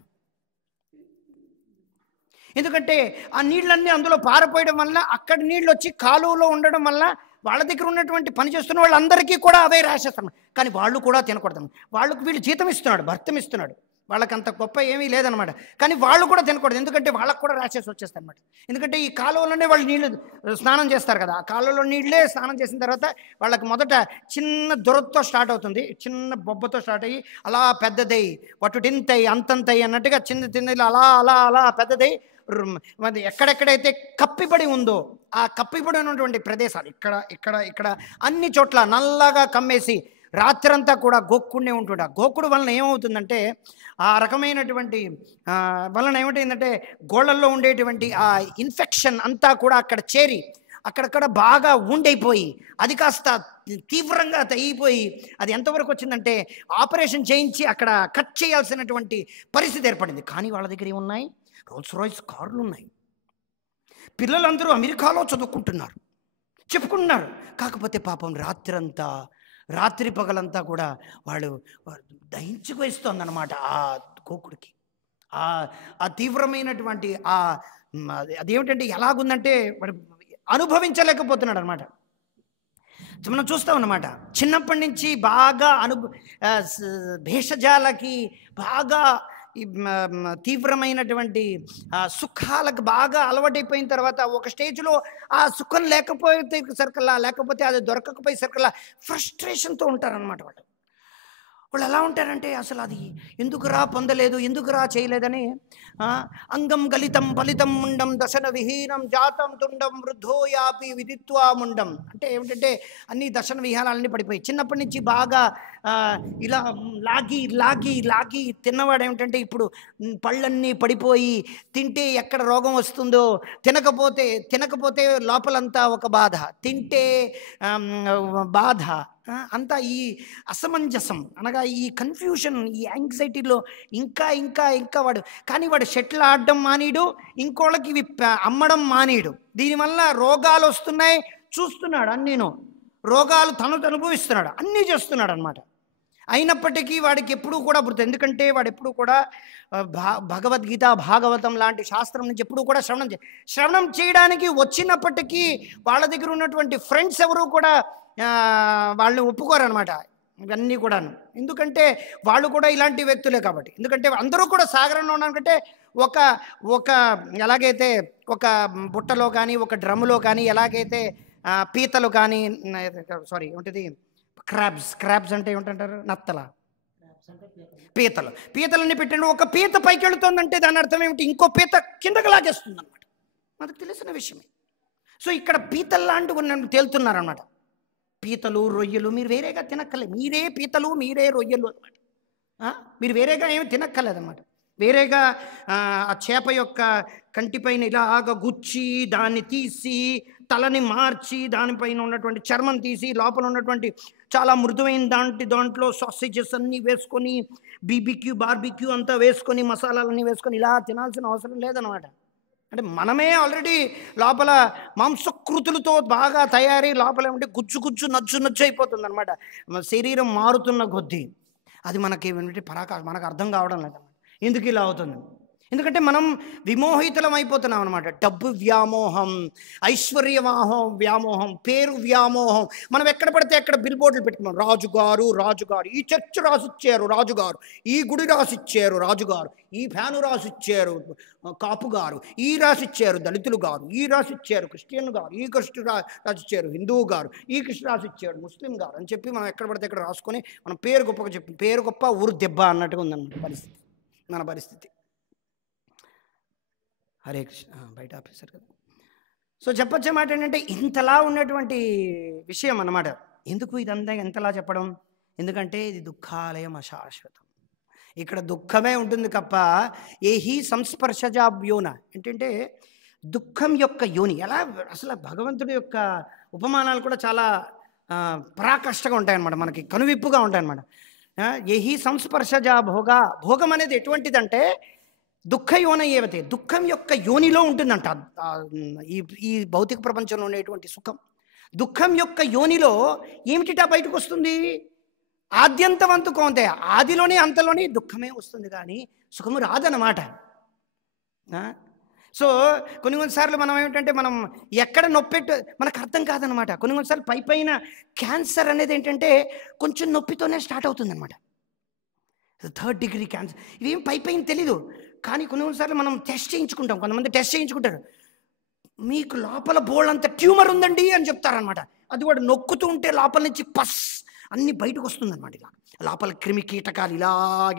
ఎందుకంటే ఆ నీళ్ళన్నీ అందులో పారిపోయడం వల్ల, అక్కడ నీళ్ళు వచ్చి కాలువలో ఉండడం వల్ల వాళ్ళ దగ్గర ఉన్నటువంటి పని చేస్తున్న వాళ్ళందరికీ కూడా అవే ర్యాషెస్ అన్నమాట. కానీ వాళ్ళు కూడా తినకూడదు. వాళ్ళకు వీళ్ళు జీతం ఇస్తున్నాడు, భర్తం ఇస్తున్నాడు, వాళ్ళకి అంత గొప్ప ఏమీ లేదనమాట. కానీ వాళ్ళు కూడా తినకూడదు, ఎందుకంటే వాళ్ళకు కూడా ర్యాషెస్ వచ్చేస్తాయి అనమాట. ఎందుకంటే ఈ కాలువలోనే వాళ్ళు నీళ్ళు స్నానం చేస్తారు కదా, ఆ కాలువలో నీళ్ళే స్నానం చేసిన తర్వాత వాళ్ళకి మొదట చిన్న దురదతో స్టార్ట్ అవుతుంది, చిన్న బొబ్బతో స్టార్ట్ అయ్యి అలా పెద్దదై వటుడింతై అంతంతై అన్నట్టుగా చిన్న అలా అలా అలా పెద్దదై మరి ఎక్కడెక్కడైతే కప్పిబడి ఉందో ఆ కప్పిబడి ఉన్నటువంటి ప్రదేశాలు ఇక్కడ ఇక్కడ ఇక్కడ అన్ని చోట్ల నల్లగా కమ్మేసి రాత్రంతా కూడా గోక్కునే ఉంటుండే. ఆ గోకుడు వలన ఏమవుతుందంటే ఆ రకమైనటువంటి వలన ఏమిటైందంటే గోళ్ళల్లో ఉండేటువంటి ఆ ఇన్ఫెక్షన్ అంతా కూడా అక్కడ చేరి అక్కడక్కడ బాగా ఉండైపోయి అది కాస్త తీవ్రంగా తగ్గిపోయి అది ఎంతవరకు వచ్చిందంటే ఆపరేషన్ చేయించి అక్కడ కట్ చేయాల్సినటువంటి పరిస్థితి ఏర్పడింది. కానీ వాళ్ళ దగ్గర ఏమున్నాయి? రోల్స్ రాయ్స్ కార్లు ఉన్నాయి. పిల్లలందరూ అమెరికాలో చదువుకుంటున్నారు, చెప్పుకుంటున్నారు. కాకపోతే పాపం రాత్రి పగలంతా కూడా వాళ్ళు దహించుకొస్తుందన్నమాట ఆ గోకుడికి. ఆ తీవ్రమైనటువంటి అదేమిటంటే ఎలాగుందంటే వాడు అనుభవించలేకపోతున్నాడు అనమాట. మనం చూస్తాం అన్నమాట. చిన్నప్పటి నుంచి బాగా భేషజాలకి బాగా తీవ్రమైనటువంటి సుఖాలకు బాగా అలవాటైపోయిన తర్వాత ఒక స్టేజ్లో ఆ సుఖం లేకపోతే అది దొరకకపోయేసరికల్లా ఫ్రస్ట్రేషన్తో ఉంటారనమాట. వాళ్ళు ఎలా ఉంటారంటే అసలు అది ఎందుకురా పొందలేదు, ఎందుకురా చేయలేదని అంగం గలితం ఫలితం ముండం దశన విహీనం జాతం తుండం వృద్ధో యాపి విదిత్వా ముండం అంటే ఏమిటంటే అన్ని దశన విహారాలన్నీ పడిపోయి చిన్నప్పటి నుంచి బాగా ఇలా లాగి లాగి లాగి తిన్నవాడు ఏమిటంటే ఇప్పుడు పళ్ళన్నీ పడిపోయి తింటే ఎక్కడ రోగం వస్తుందో, తినకపోతే లోపలంతా ఒక బాధ, తింటే బాధ అంతా ఈ అసమంజసం అనగా ఈ కన్ఫ్యూషన్ ఈ యాంగ్జైటీలో ఇంకా వాడు షటిల్ ఆడడం మానేడు, ఇంకోళ్ళకి ఇవి అమ్మడం మానేడు. దీనివల్ల రోగాలు వస్తున్నాయి, చూస్తున్నాడు, అన్నీను రోగాలు తను అనుభవిస్తున్నాడు, అన్నీ చేస్తున్నాడు అనమాట. అయినప్పటికీ వాడికి ఎప్పుడూ కూడా ఎందుకంటే వాడు ఎప్పుడు కూడా భగవద్గీత భాగవతం లాంటి శాస్త్రం నుంచి ఎప్పుడూ కూడా శ్రవణం చేయడానికి వచ్చినప్పటికీ వాళ్ళ దగ్గర ఉన్నటువంటి ఫ్రెండ్స్ ఎవరు కూడా వాళ్ళని ఒప్పుకోరనమాట ఇవన్నీ కూడాను. ఎందుకంటే వాళ్ళు కూడా ఇలాంటి వ్యక్తులే కాబట్టి. ఎందుకంటే అందరూ కూడా సాగరంలో ఉన్నారంటే ఒక ఎలాగైతే ఒక బుట్టలో కానీ ఒక డ్రమ్ములో కానీ ఎలాగైతే పీతలు కానీ ఏంటిది క్రాబ్స్ అంటే ఏమిటంటారు, నత్తల పీతలన్నీ పెట్టండి. ఒక పీత పైకి వెళుతుందంటే దాని అర్థం ఏమిటి? ఇంకో పీత కిందకి లాగేస్తుంది అనమాట. మనకు తెలిసిన విషయమే. సో ఇక్కడ పీతల్లాంటివి తేలుతున్నారనమాట. పీతలు రొయ్యలు మీరు వేరేగా తినక్కర్లేదు. మీరే పీతలు మీరే రొయ్యలు అనమాట. మీరు వేరేగా ఏమి తినక్కర్లేదన్నమాట. వేరేగా ఆ చేప యొక్క కంటిపైన ఇలాగ గుచ్చి దాన్ని తీసి తలని మార్చి దానిపైన ఉన్నటువంటి చర్మం తీసి లోపల ఉన్నటువంటి చాలా మృదువైన దాంట్లో సాసేజెస్ అన్నీ వేసుకొని బార్బిక్యూ అంతా వేసుకొని మసాలాలన్నీ వేసుకొని ఇలా తినాల్సిన అవసరం లేదనమాట. అంటే మనమే ఆల్రెడీ లోపల మాంసకృతులతో బాగా తయారీ లోపల ఏమంటే గుజ్జు నచ్చు అయిపోతుంది అనమాట. శరీరం మారుతున్న కొద్దీ అది మనకి ఏమంటే మనకు అర్థం కావడం లేదన్నమాట. ఎందుకు ఇలా అవుతుంది? ఎందుకంటే మనం విమోహితులం అయిపోతున్నాం అనమాట. డబ్బు వ్యామోహం, ఐశ్వర్య వ్యామోహం, పేరు వ్యామోహం. మనం ఎక్కడ పడితే ఎక్కడ బిల్ బోర్డులు పెట్టుకున్నాం. రాజుగారు ఈ చర్చ్ రాసిచ్చారు రాజుగారు, ఈ గుడి రాసిచ్చారు రాజుగారు, ఈ ఫ్యాను రాసిచ్చారు కాపు గారు, ఈ రాసిచ్చారు దళితులు గారు, ఈ రాసిచ్చారు క్రిస్టియన్ గారు, ఈ రాసిచ్చారు హిందువు గారు, ఈ రాసిచ్చారు ముస్లిం గారు అని చెప్పి మనం ఎక్కడ పడితే ఎక్కడ రాసుకొని మనం పేరు గొప్పగా చెప్పి పేరు గొప్ప ఊరు దెబ్బ అన్నట్టుగా ఉందన్నమాట పరిస్థితి, మన పరిస్థితి. హరే కృష్ణ. బయట ఆఫీసర్ కదా. సో చెప్పొచ్చే మాట ఏంటంటే ఇంతలా ఉన్నటువంటి విషయం అన్నమాట. ఎందుకు ఇదంతా ఎంతలా చెప్పడం? ఎందుకంటే ఇది దుఃఖాలయం అశాశ్వతం. ఇక్కడ దుఃఖమే ఉంటుంది తప్ప ఏహి సంస్పర్శజాభ్యోన ఏంటంటే దుఃఖం యొక్క యోని. ఎలా అసలు భగవంతుడి యొక్క ఉపమానాలు కూడా చాలా పరాకాష్ఠగా ఉంటాయన్నమాట, మనకి కనువిప్పుగా ఉంటాయన్నమాట. ఏహి సంస్పర్శజా భోగం అనేది ఎటువంటిదంటే దుఃఖ యోన ఏవతే, దుఃఖం యొక్క యోనిలో ఉంటుందంట ఈ భౌతిక ప్రపంచంలో ఉండేటువంటి సుఖం. దుఃఖం యొక్క యోనిలో ఏమిటిటా బయటకు వస్తుంది? ఆద్యంతవంతుకం అంతే, ఆదిలోనే అంతలోనే దుఃఖమే వస్తుంది కానీ సుఖము రాదన్నమాట. సో కొన్నిసార్లు మనం ఏమిటంటే మనం ఎక్కడ నొప్పెట్టు మనకు అర్థం కాదనమాట. కొన్నిసార్లు పైన క్యాన్సర్ అనేది ఏంటంటే కొంచెం నొప్పితోనే స్టార్ట్ అవుతుంది అనమాట. 3rd degree క్యాన్సర్ ఇవేం పైన తెలీదు, కానీ కొన్నిసార్లు మనం టెస్ట్ చేయించుకుంటాం. కొంతమంది టెస్ట్ చేయించుకుంటారు, మీకు లోపల బోల్డ్ ట్యూమర్ ఉందండి అని చెప్తారనమాట. అది కూడా నొక్కుతూ ఉంటే లోపల నుంచి పస్ అన్నీ బయటకు వస్తుందన్నమాట. ఇలా లోపల క్రిమి కీటకాలు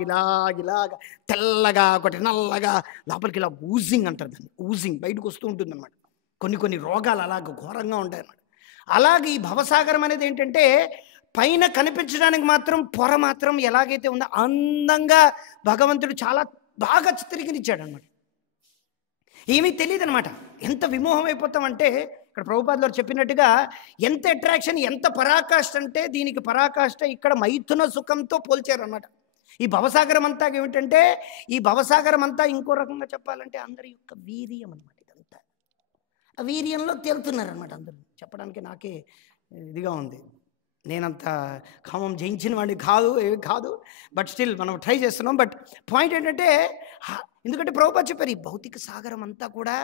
ఇలాగ తెల్లగా ఒకటి నల్లగా లోపలికి ఇలా ఊజింగ్ అంటారు దాన్ని, ఊజింగ్ బయటకు వస్తూ ఉంటుందన్నమాట. కొన్ని రోగాలు అలాగ ఘోరంగా ఉంటాయన్నమాట. అలాగే ఈ భవసాగరం అనేది ఏంటంటే పైన కనిపించడానికి మాత్రం పొర మాత్రం ఎలాగైతే ఉందో అందంగా భగవంతుడు చాలా బాగా చిత్రీకరించాడు అనమాట. ఏమీ తెలియదు అనమాట. ఎంత విమోహం అయిపోతామంటే ఇక్కడ ప్రభుపాదులు వారు చెప్పినట్టుగా ఎంత అట్రాక్షన్, ఎంత పరాకాష్ఠ అంటే దీనికి పరాకాష్ఠ ఇక్కడ మైథున సుఖంతో పోల్చారనమాట. ఈ భవసాగరం అంతా ఏమిటంటే ఈ భవసాగరం అంతా ఇంకో రకంగా చెప్పాలంటే అందరి యొక్క వీర్యం అనమాట. ఇదంతా ఆ వీర్యంలో తేలుతున్నారనమాట అందరూ. చెప్పడానికి నాకే ఇదిగా ఉంది, నేనంత కామం జయించిన వాడిని కాదు, బట్ స్టిల్ మనం ట్రై చేస్తున్నాం. బట్ పాయింట్ ఏంటంటే ఎందుకంటే ప్రభుపాద చెప్పారు ఈ భౌతిక సాగరం అంతా కూడా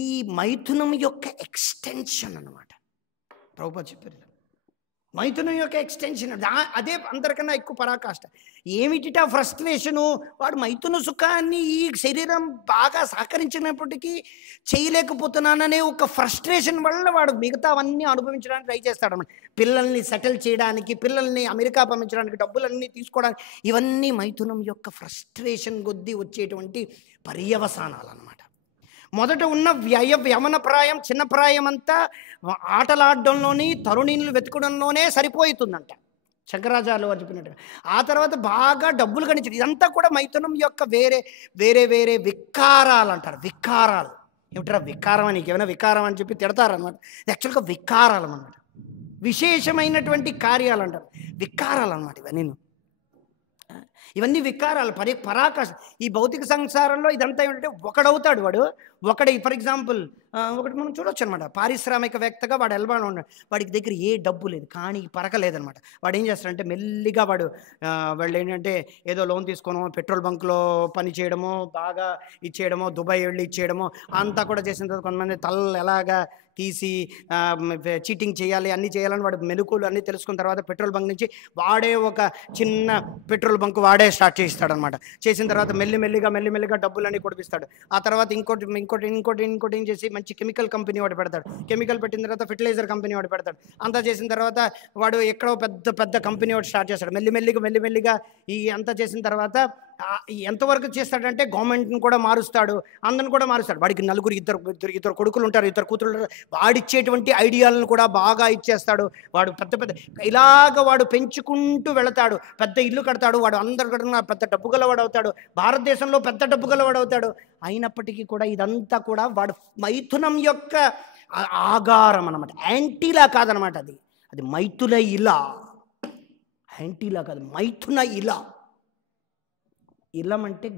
ఈ మైథునం యొక్క ఎక్స్టెన్షన్ అన్నమాట. ప్రభుపాద చెప్పారు మైథునం యొక్క ఎక్స్టెన్షన్, అదే అందరికన్నా ఎక్కువ పరాకాష్ఠ. ఏమిటిటా ఫ్రస్ట్రేషను, వాడు మైథున సుఖాన్ని ఈ శరీరం బాగా సహకరించినప్పటికీ చేయలేకపోతున్నాననే ఒక ఫ్రస్ట్రేషన్ వల్ల వాడు మిగతావన్నీ అనుభవించడానికి ట్రై చేస్తాడు అన్నమాట. పిల్లల్ని సెటిల్ చేయడానికి, పిల్లల్ని అమెరికా పంపించడానికి, డబ్బులన్నీ తీసుకోవడానికి, ఇవన్నీ మైథునం యొక్క ఫ్రస్ట్రేషన్ కొద్దీ వచ్చేటువంటి పర్యవసానాలు అన్నమాట. మొదట ఉన్న యమన ప్రాయం, చిన్న ప్రాయం అంతా ఆటలాడడంలోని తరుణీలు వెతుకడంలోనే సరిపోతుందంట శంకరాచార్యులు వారు చెప్పినట్టుగా. ఆ తర్వాత బాగా డబ్బులు గణించడం, ఇదంతా కూడా మైథునం యొక్క వేరే వికారాలు అంటారు. వికారాలు ఏమిటారా వికారం అని, ఏమైనా వికారం అని చెప్పి తిడతారనమాట. యాక్చువల్గా వికారాలు అన్నమాట, విశేషమైనటువంటి కార్యాలు అంటారు, వికారాలు అనమాట. ఇవన్నీ వికారాలు, పరాకాశ. ఈ భౌతిక సంసారంలో ఇదంతా ఏమిటంటే ఒకడవుతాడు వాడు. ఫర్ ఎగ్జాంపుల్ ఒకటి మనం చూడొచ్చు అనమాట. పారిశ్రామికవేత్తగా వాడు ఎల్బాన్ ఉన్నాడు, వాడికి దగ్గర ఏ డబ్బు లేదు, కానీ పరకలేదనమాట. వాడు ఏం చేస్తాడంటే మెల్లిగా వాళ్ళు ఏంటంటే ఏదో లోన్ తీసుకోవడమో, పెట్రోల్ బంక్లో పని చేయడమో, బాగా ఇచ్చేయడమో, దుబాయ్ వెళ్ళి ఇచ్చేయడమో అంతా కూడా చేసిన తర్వాత కొంతమంది తలలు ఎలాగా తీసి చీటింగ్ చేయాలి, అన్నీ చేయాలని వాడు మెలకువలు అన్నీ తెలుసుకున్న తర్వాత పెట్రోల్ బంక్ నుంచి వాడే ఒక చిన్న పెట్రోల్ బంక్ వాడే స్టార్ట్ చేస్తాడనమాట. చేసిన తర్వాత మెల్లిమెల్లిగా డబ్బులన్నీ కొడిపిస్తాడు. ఆ తర్వాత ఇంకోటి ఏం చేసి మంచి కెమికల్ కంపెనీ వాడు పెడతాడు. కెమికల్ పెట్టిన తర్వాత ఫెర్టిలైజర్ కంపెనీ వాడు పెడతాడు. అంతా చేసిన తర్వాత వాడు ఎక్కడో పెద్ద కంపెనీ వాడు స్టార్ట్ చేస్తాడు. మెల్లిమెల్లిగా ఈ అంతా చేసిన తర్వాత ఎంతవరకు చేస్తాడంటే గవర్నమెంట్ని కూడా మారుస్తాడు, అందరిని కూడా మారుస్తాడు. వాడికి నలుగురు ఇద్దరు కొడుకులు ఉంటారు, ఇద్దరు కూతురు ఉంటారు. వాడిచ్చేటువంటి ఐడియాలను కూడా బాగా ఇచ్చేస్తాడు. వాడు పెద్ద ఇలాగ వాడు పెంచుకుంటూ వెళతాడు. పెద్ద ఇల్లు కడతాడు, వాడు అందరికన్నా పెద్ద డబ్బు గలవాడు అవుతాడు, భారతదేశంలో పెద్ద డబ్బు గలవాడు అవుతాడు. అయినప్పటికీ కూడా ఇదంతా కూడా వాడు మైథునం యొక్క ఆగారం అన్నమాట. యాంటీలా కాదనమాట, అది మైథున ఇలా. యాంటీలా కాదు, మైథున ఇలా. ఇల్లం అంటే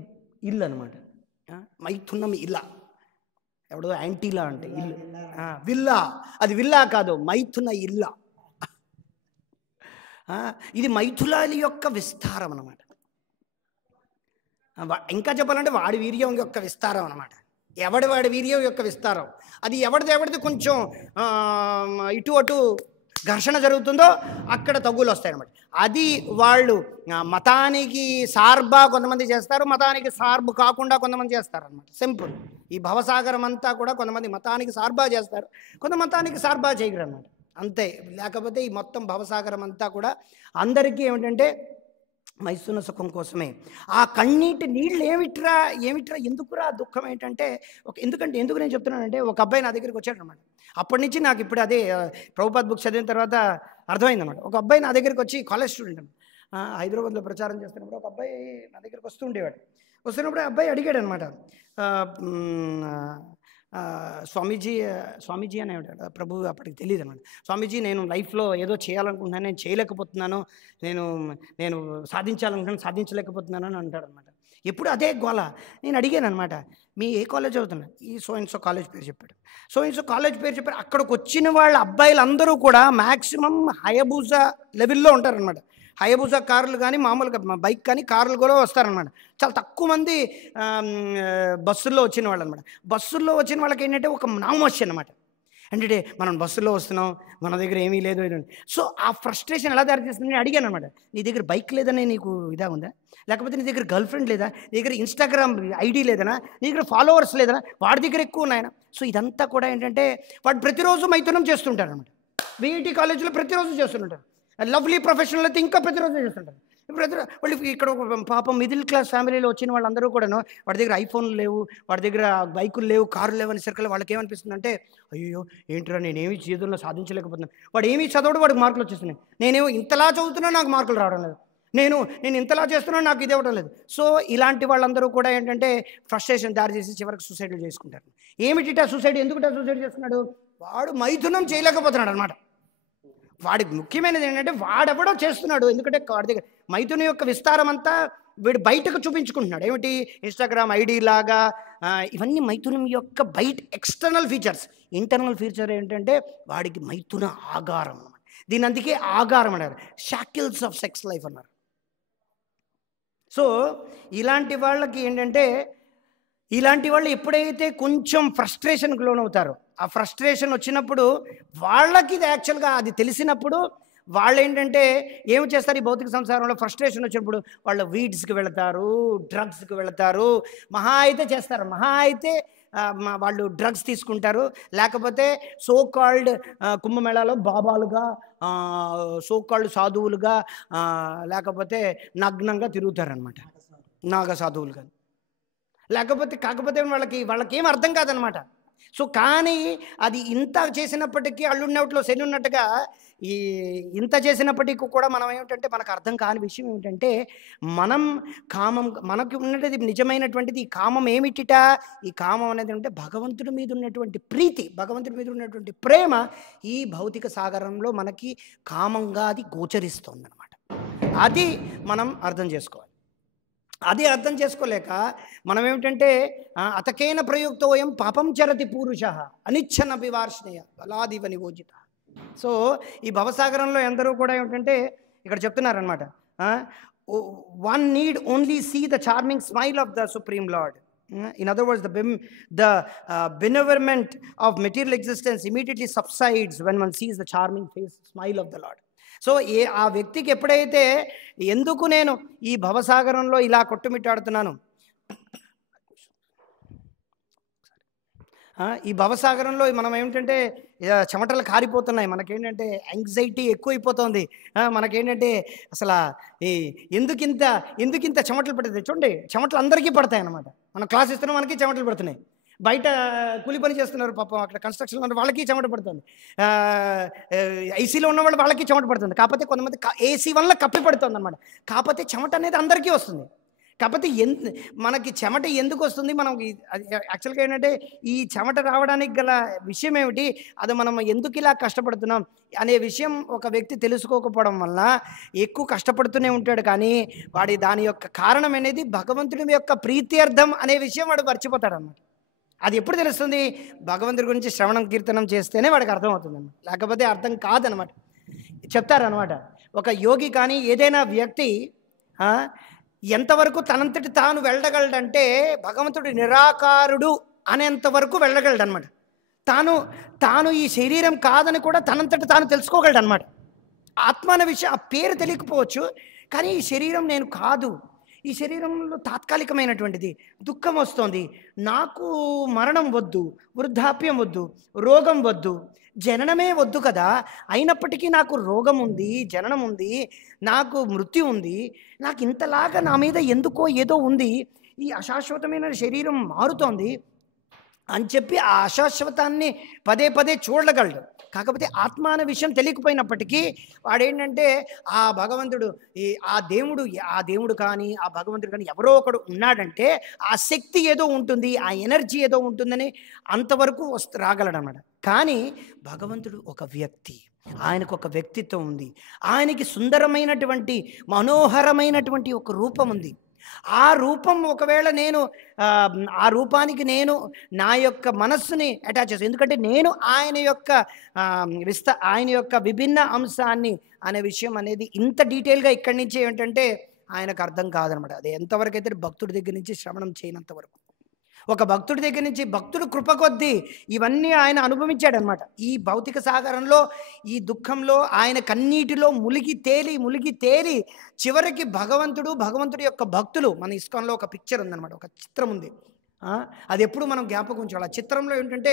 ఇల్లు అనమాట. మైథునం ఇలా. ఎవడో యాంటీలా అంటే ఇల్లు, విల్లా. అది విల్లా కాదు, మైథున ఇల్లా. ఇది మైథులాల యొక్క విస్తారం అన్నమాట. ఇంకా చెప్పాలంటే వాడి వీర్యం యొక్క విస్తారం అన్నమాట. వాడి వీర్యం యొక్క విస్తారం. అది ఎవరిది కొంచెం ఇటు అటు ఘర్షణ జరుగుతుందో అక్కడ తగ్గులు వస్తాయన్నమాట. అది వాళ్ళు మతానికి సార్బా కొంతమంది చేస్తారు, మతానికి సార్బు కాకుండా కొంతమంది చేస్తారు అనమాట. సింపుల్. ఈ భవసాగరం అంతా కూడా కొంతమంది మతానికి సార్బా చేస్తారు, కొంత మతానికి సార్బా చేయరు అన్నమాట. అంతే. లేకపోతే ఈ మొత్తం భవసాగరం అంతా కూడా అందరికీ ఏమిటంటే మైథున సుఖం కోసమే. ఆ కన్నీటి నీళ్ళు ఏమిట్రా ఎందుకురా దుఃఖం ఏంటంటే ఎందుకు నేను చెప్తున్నానంటే, ఒక అబ్బాయి నా దగ్గరికి వచ్చాడు అనమాట. అప్పటి నుంచి నాకు ఇప్పుడు అదే ప్రభుపాద్ బుక్ చదివిన తర్వాత అర్థమైందన్నమాట. ఒక అబ్బాయి నా దగ్గరికి వచ్చి కాలేజ్ స్టూడెంట్ హైదరాబాద్లో ప్రచారం చేస్తున్నప్పుడు ఒక అబ్బాయి నా దగ్గరికి వస్తుండేవాడు. వస్తున్నప్పుడు ఆ అబ్బాయి అడిగాడు అనమాట, స్వామీజీ అని ఉంటాడు. ప్రభు అప్పటికి తెలియదు అనమాట. స్వామీజీ, నేను లైఫ్లో ఏదో చేయాలనుకుంటున్నాను, నేను చేయలేకపోతున్నాను, నేను సాధించలేకపోతున్నాను అని అంటాడు అనమాట. ఎప్పుడు అదే గోల. నేను అడిగాను అనమాట, మీ ఏ కాలేజ్ చదువుతున్నా? ఈ సో కాలేజ్ పేరు చెప్పాడు. కాలేజ్ పేరు చెప్పాడు. అక్కడికి వచ్చిన వాళ్ళ అబ్బాయిలందరూ కూడా మ్యాక్సిమం హయబూజా లెవెల్లో ఉంటారనమాట. హయబూజా కార్లు కానీ మామూలుగా బైక్ కానీ కార్లు కూడా వస్తారనమాట. చాలా తక్కువ మంది బస్సుల్లో వచ్చిన వాళ్ళు అనమాట. బస్సుల్లో వచ్చిన వాళ్ళకి ఏంటంటే ఒక నామోషి అనమాట. అంటే మనం బస్సులో వస్తున్నాం, మన దగ్గర ఏమీ లేదు. సో ఆ ఫ్రస్ట్రేషన్ ఎలా తయారు చేస్తుంది? నేను అడిగాను అనమాట, నీ దగ్గర బైక్ లేదనే నీకు ఇదా ఉందా? లేకపోతే నీ దగ్గర గర్ల్ ఫ్రెండ్ లేదా? నీ దగ్గర ఇన్స్టాగ్రామ్ ఐడి లేదనా? నీ దగ్గర ఫాలోవర్స్ లేదనా? వాడి దగ్గర ఎక్కువ ఉన్నాయన. సో ఇదంతా కూడా ఏంటంటే వాడు ప్రతిరోజు మైథునం చేస్తుంటారు అనమాట. VIT కాలేజీలో ప్రతిరోజు చేస్తుంటారు. లవ్లీ ప్రొఫెషనల్ అయితే ఇంకా ప్రతిరోజు చేస్తుంటారు. వాళ్ళు ఇక్కడ పాపం మిడిల్ క్లాస్ ఫ్యామిలీలో వచ్చిన వాళ్ళందరూ కూడాను వాడి దగ్గర ఐఫోన్లు లేవు, వాడి దగ్గర బైకులు లేవు, కార్లు లేవు అనేసరికి వాళ్ళకి ఏమనిపిస్తుంది అంటే, అయ్యో ఏంట్రా నేనేమి జీవితంలో సాధించలేకపోతున్నాను. వాడు ఏమీ చదవడు, వాడికి మార్కులు వచ్చేస్తున్నాయి. నేనేమో ఇంతలా చదువుతున్నా నాకు మార్కులు రావడం లేదు, నేను ఇంతలా చేస్తున్నా నాకు ఇది ఇవ్వడం లేదు. సో ఇలాంటి వాళ్ళందరూ కూడా ఏంటంటే ఫ్రస్ట్రేషన్ దారి చేసి చివరికి సూసైడ్లు చేసుకుంటారు. ఏమిటిటా సూసైడ్? ఎందుకుటా సూసైడ్ చేస్తున్నాడు? వాడు మైథునం చేయలేకపోతున్నాడు అనమాట. వాడికి ముఖ్యమైనది ఏంటంటే వాడెవడో చేస్తున్నాడు. ఎందుకంటే వాడి దగ్గర మైథునం యొక్క విస్తారం అంతా వీడు బయటకు చూపించుకుంటున్నాడు. ఏమిటి? ఇన్స్టాగ్రామ్ ఐడి లాగా ఇవన్నీ మైథునం యొక్క బయట ఎక్స్టర్నల్ ఫీచర్స్. ఇంటర్నల్ ఫీచర్ ఏంటంటే వాడికి మైథున ఆగారం అన్నమాట. దీని అందుకే ఆగారం అన్నారు, షాకిల్స్ ఆఫ్ సెక్స్ లైఫ్ అన్నారు. సో ఇలాంటి వాళ్ళకి ఏంటంటే, ఇలాంటి వాళ్ళు ఎప్పుడైతే కొంచెం ఫ్రస్ట్రేషన్కి లోనవుతారో, ఆ ఫ్రస్ట్రేషన్ వచ్చినప్పుడు వాళ్ళకి ఇది యాక్చువల్గా అది తెలిసినప్పుడు వాళ్ళు ఏంటంటే ఏమి చేస్తారు? ఈ భౌతిక సంసారంలో ఫ్రస్ట్రేషన్ వచ్చినప్పుడు వాళ్ళు వీడ్స్కి వెళతారు, డ్రగ్స్కి వెళతారు, మహా అయితే వాళ్ళు డ్రగ్స్ తీసుకుంటారు. లేకపోతే సోకాల్డ్ కుంభమేళాలో బాబాలుగా, సోకాల్డ్ సాధువులుగా, లేకపోతే నగ్నంగా తిరుగుతారనమాట, నాగ సాధువులుగా. కాకపోతే వాళ్ళకి ఏం అర్థం కాదనమాట. సో కానీ అది ఇంత చేసినప్పటికీ అల్లున్నట్లో శని ఉన్నట్టుగా ఇంత చేసినప్పటికీ కూడా మనం ఏమిటంటే మనకు అర్థం కాని విషయం ఏమిటంటే, మనకి ఉన్నది నిజమైనటువంటిది ఈ కామం ఏమిటిట? ఈ కామం అనేది అంటే భగవంతుడి మీద ఉన్నటువంటి ప్రీతి, భగవంతుడి మీద ఉన్నటువంటి ప్రేమ ఈ భౌతిక సాగరంలో మనకి కామంగా అది గోచరిస్తుంది అనమాట. అది మనం అర్థం చేసుకోవాలి. అది అర్థం చేసుకోలేక మనం ఏమిటంటే అతకేన ప్రయుక్తోయం పాపం చరతి పూరుష అనిచ్ఛన వివార్ష్ణయ బలాదివ నివోజిత. సో ఈ భవసాగరంలో అందరూ కూడా ఏమిటంటే ఇక్కడ చెప్తున్నారనమాట, one need only see the charming smile of the supreme lord. In other words, the benevolent of material existence immediately subsides when one sees the charming smile of the Lord. So ఆ వ్యక్తికి ఎప్పుడైతే ఎందుకు నేను ఈ భవసాగరంలో ఇలా కొట్టుమిట్టాడుతున్నాను, ఈ భవసాగరంలో మనం ఏమిటంటే చెమటలు కారిపోతున్నాయి, మనకేంటంటే యాంగ్జైటీ ఎక్కువైపోతుంది, మనకేంటంటే అసలు ఈ ఎందుకింత చెమటలు పడుతుంది చూడండి. చెమటలు అందరికీ పడతాయి అన్నమాట. మనం క్లాస్ ఇస్తున్నాం, మనకి చెమటలు పడుతున్నాయి. బయట కూలి పని చేస్తున్నారు పాపం, అక్కడ కన్స్ట్రక్షన్లో ఉన్న వాళ్ళకి చెమట పడుతుంది, ఐసీలో ఉన్న వాళ్ళు వాళ్ళకి చెమట పడుతుంది. కాకపోతే కొంతమంది ఏసీ వల్ల కప్పి పడుతుంది అనమాట. కాకపోతే చెమట అనేది అందరికీ వస్తుంది. కాకపోతే మనకి చెమట ఎందుకు వస్తుంది, మనం యాక్చువల్గా ఏంటంటే ఈ చెమట రావడానికి గల విషయం ఏమిటి, అది మనం ఎందుకు ఇలా కష్టపడుతున్నాం అనే విషయం ఒక వ్యక్తి తెలుసుకోకపోవడం వల్ల ఎక్కువ కష్టపడుతూనే ఉంటాడు. కానీ దాని యొక్క కారణం అనేది భగవంతుడి యొక్క ప్రీత్యర్థం అనే విషయం వాడు మర్చిపోతాడు అన్నమాట. అది ఎప్పుడు తెలుస్తుంది, భగవంతుడి గురించి శ్రవణం కీర్తనం చేస్తేనే వాడికి అర్థమవుతుంది అన్నమాట, లేకపోతే అర్థం కాదనమాట. చెప్తారనమాట, ఒక యోగి కానీ ఏదైనా వ్యక్తి ఎంతవరకు తనంతటి తాను వెళ్ళగలడంటే భగవంతుడు నిరాకారుడు అనేంతవరకు వెళ్ళగలడనమాట. తాను ఈ శరీరం కాదని కూడా తనంతటి తాను తెలుసుకోగలడనమాట. ఆత్మ అనే విషయం ఆ పేరు తెలియకపోవచ్చు, కానీ ఈ శరీరం నేను కాదు, ఈ శరీరంలో తాత్కాలికమైనటువంటిది, దుఃఖం వస్తుంది, నాకు మరణం వద్దు, వృద్ధాప్యం వద్దు, రోగం వద్దు, జననమే వద్దు కదా, అయినప్పటికీ నాకు రోగం ఉంది, జననం ఉంది, నాకు మృత్యు ఉంది, నాకు ఇంతలాగా నా మీద ఎందుకో ఏదో ఉంది, ఈ అశాశ్వతమైన శరీరం మారుతోంది అని చెప్పి ఆ అశాశ్వతాన్ని పదే పదే చూడగలడు. కాకపోతే ఆత్మ అనే విషయం తెలియకపోయినప్పటికీ వాడేంటంటే ఆ భగవంతుడు ఆ దేవుడు కానీ ఆ భగవంతుడు కానీ ఎవరో ఒకడు ఉన్నాడంటే ఆ శక్తి ఏదో ఉంటుంది, ఆ ఎనర్జీ ఏదో ఉంటుందని అంతవరకు రాగలడు అన్నమాట. కానీ భగవంతుడు ఒక వ్యక్తి, ఆయనకు ఒక వ్యక్తిత్వం ఉంది, ఆయనకి సుందరమైనటువంటి మనోహరమైనటువంటి ఒక రూపం ఉంది. ఆ రూపం ఒకవేళ నేను ఆ రూపానికి నేను నా యొక్క మనస్సుని అటాచ్ చేస్తాను, ఎందుకంటే నేను ఆయన యొక్క విభిన్న అంశాన్ని అనే విషయం అనేది ఇంత డీటెయిల్గా ఇక్కడి నుంచి ఏంటంటే ఆయనకు అర్థం కాదనమాట. అది ఎంతవరకు అయితే భక్తుడి దగ్గర నుంచి శ్రవణం చేయనంత వరకు. ఒక భక్తుడి దగ్గర నుంచి భక్తుడు కృప కొద్దీ ఇవన్నీ ఆయన అనుభవించాడనమాట. ఈ భౌతిక సాగరంలో, ఈ దుఃఖంలో, ఆయన కన్నీటిలో ములిగి తేలి చివరికి భగవంతుడి యొక్క భక్తులు, మన ఇస్కాన్లో ఒక పిక్చర్ ఉందన్నమాట, ఒక చిత్రం ఉంది. అది ఎప్పుడు మనం జ్ఞాపకం ఉంచాలి. ఆ చిత్రంలో ఏంటంటే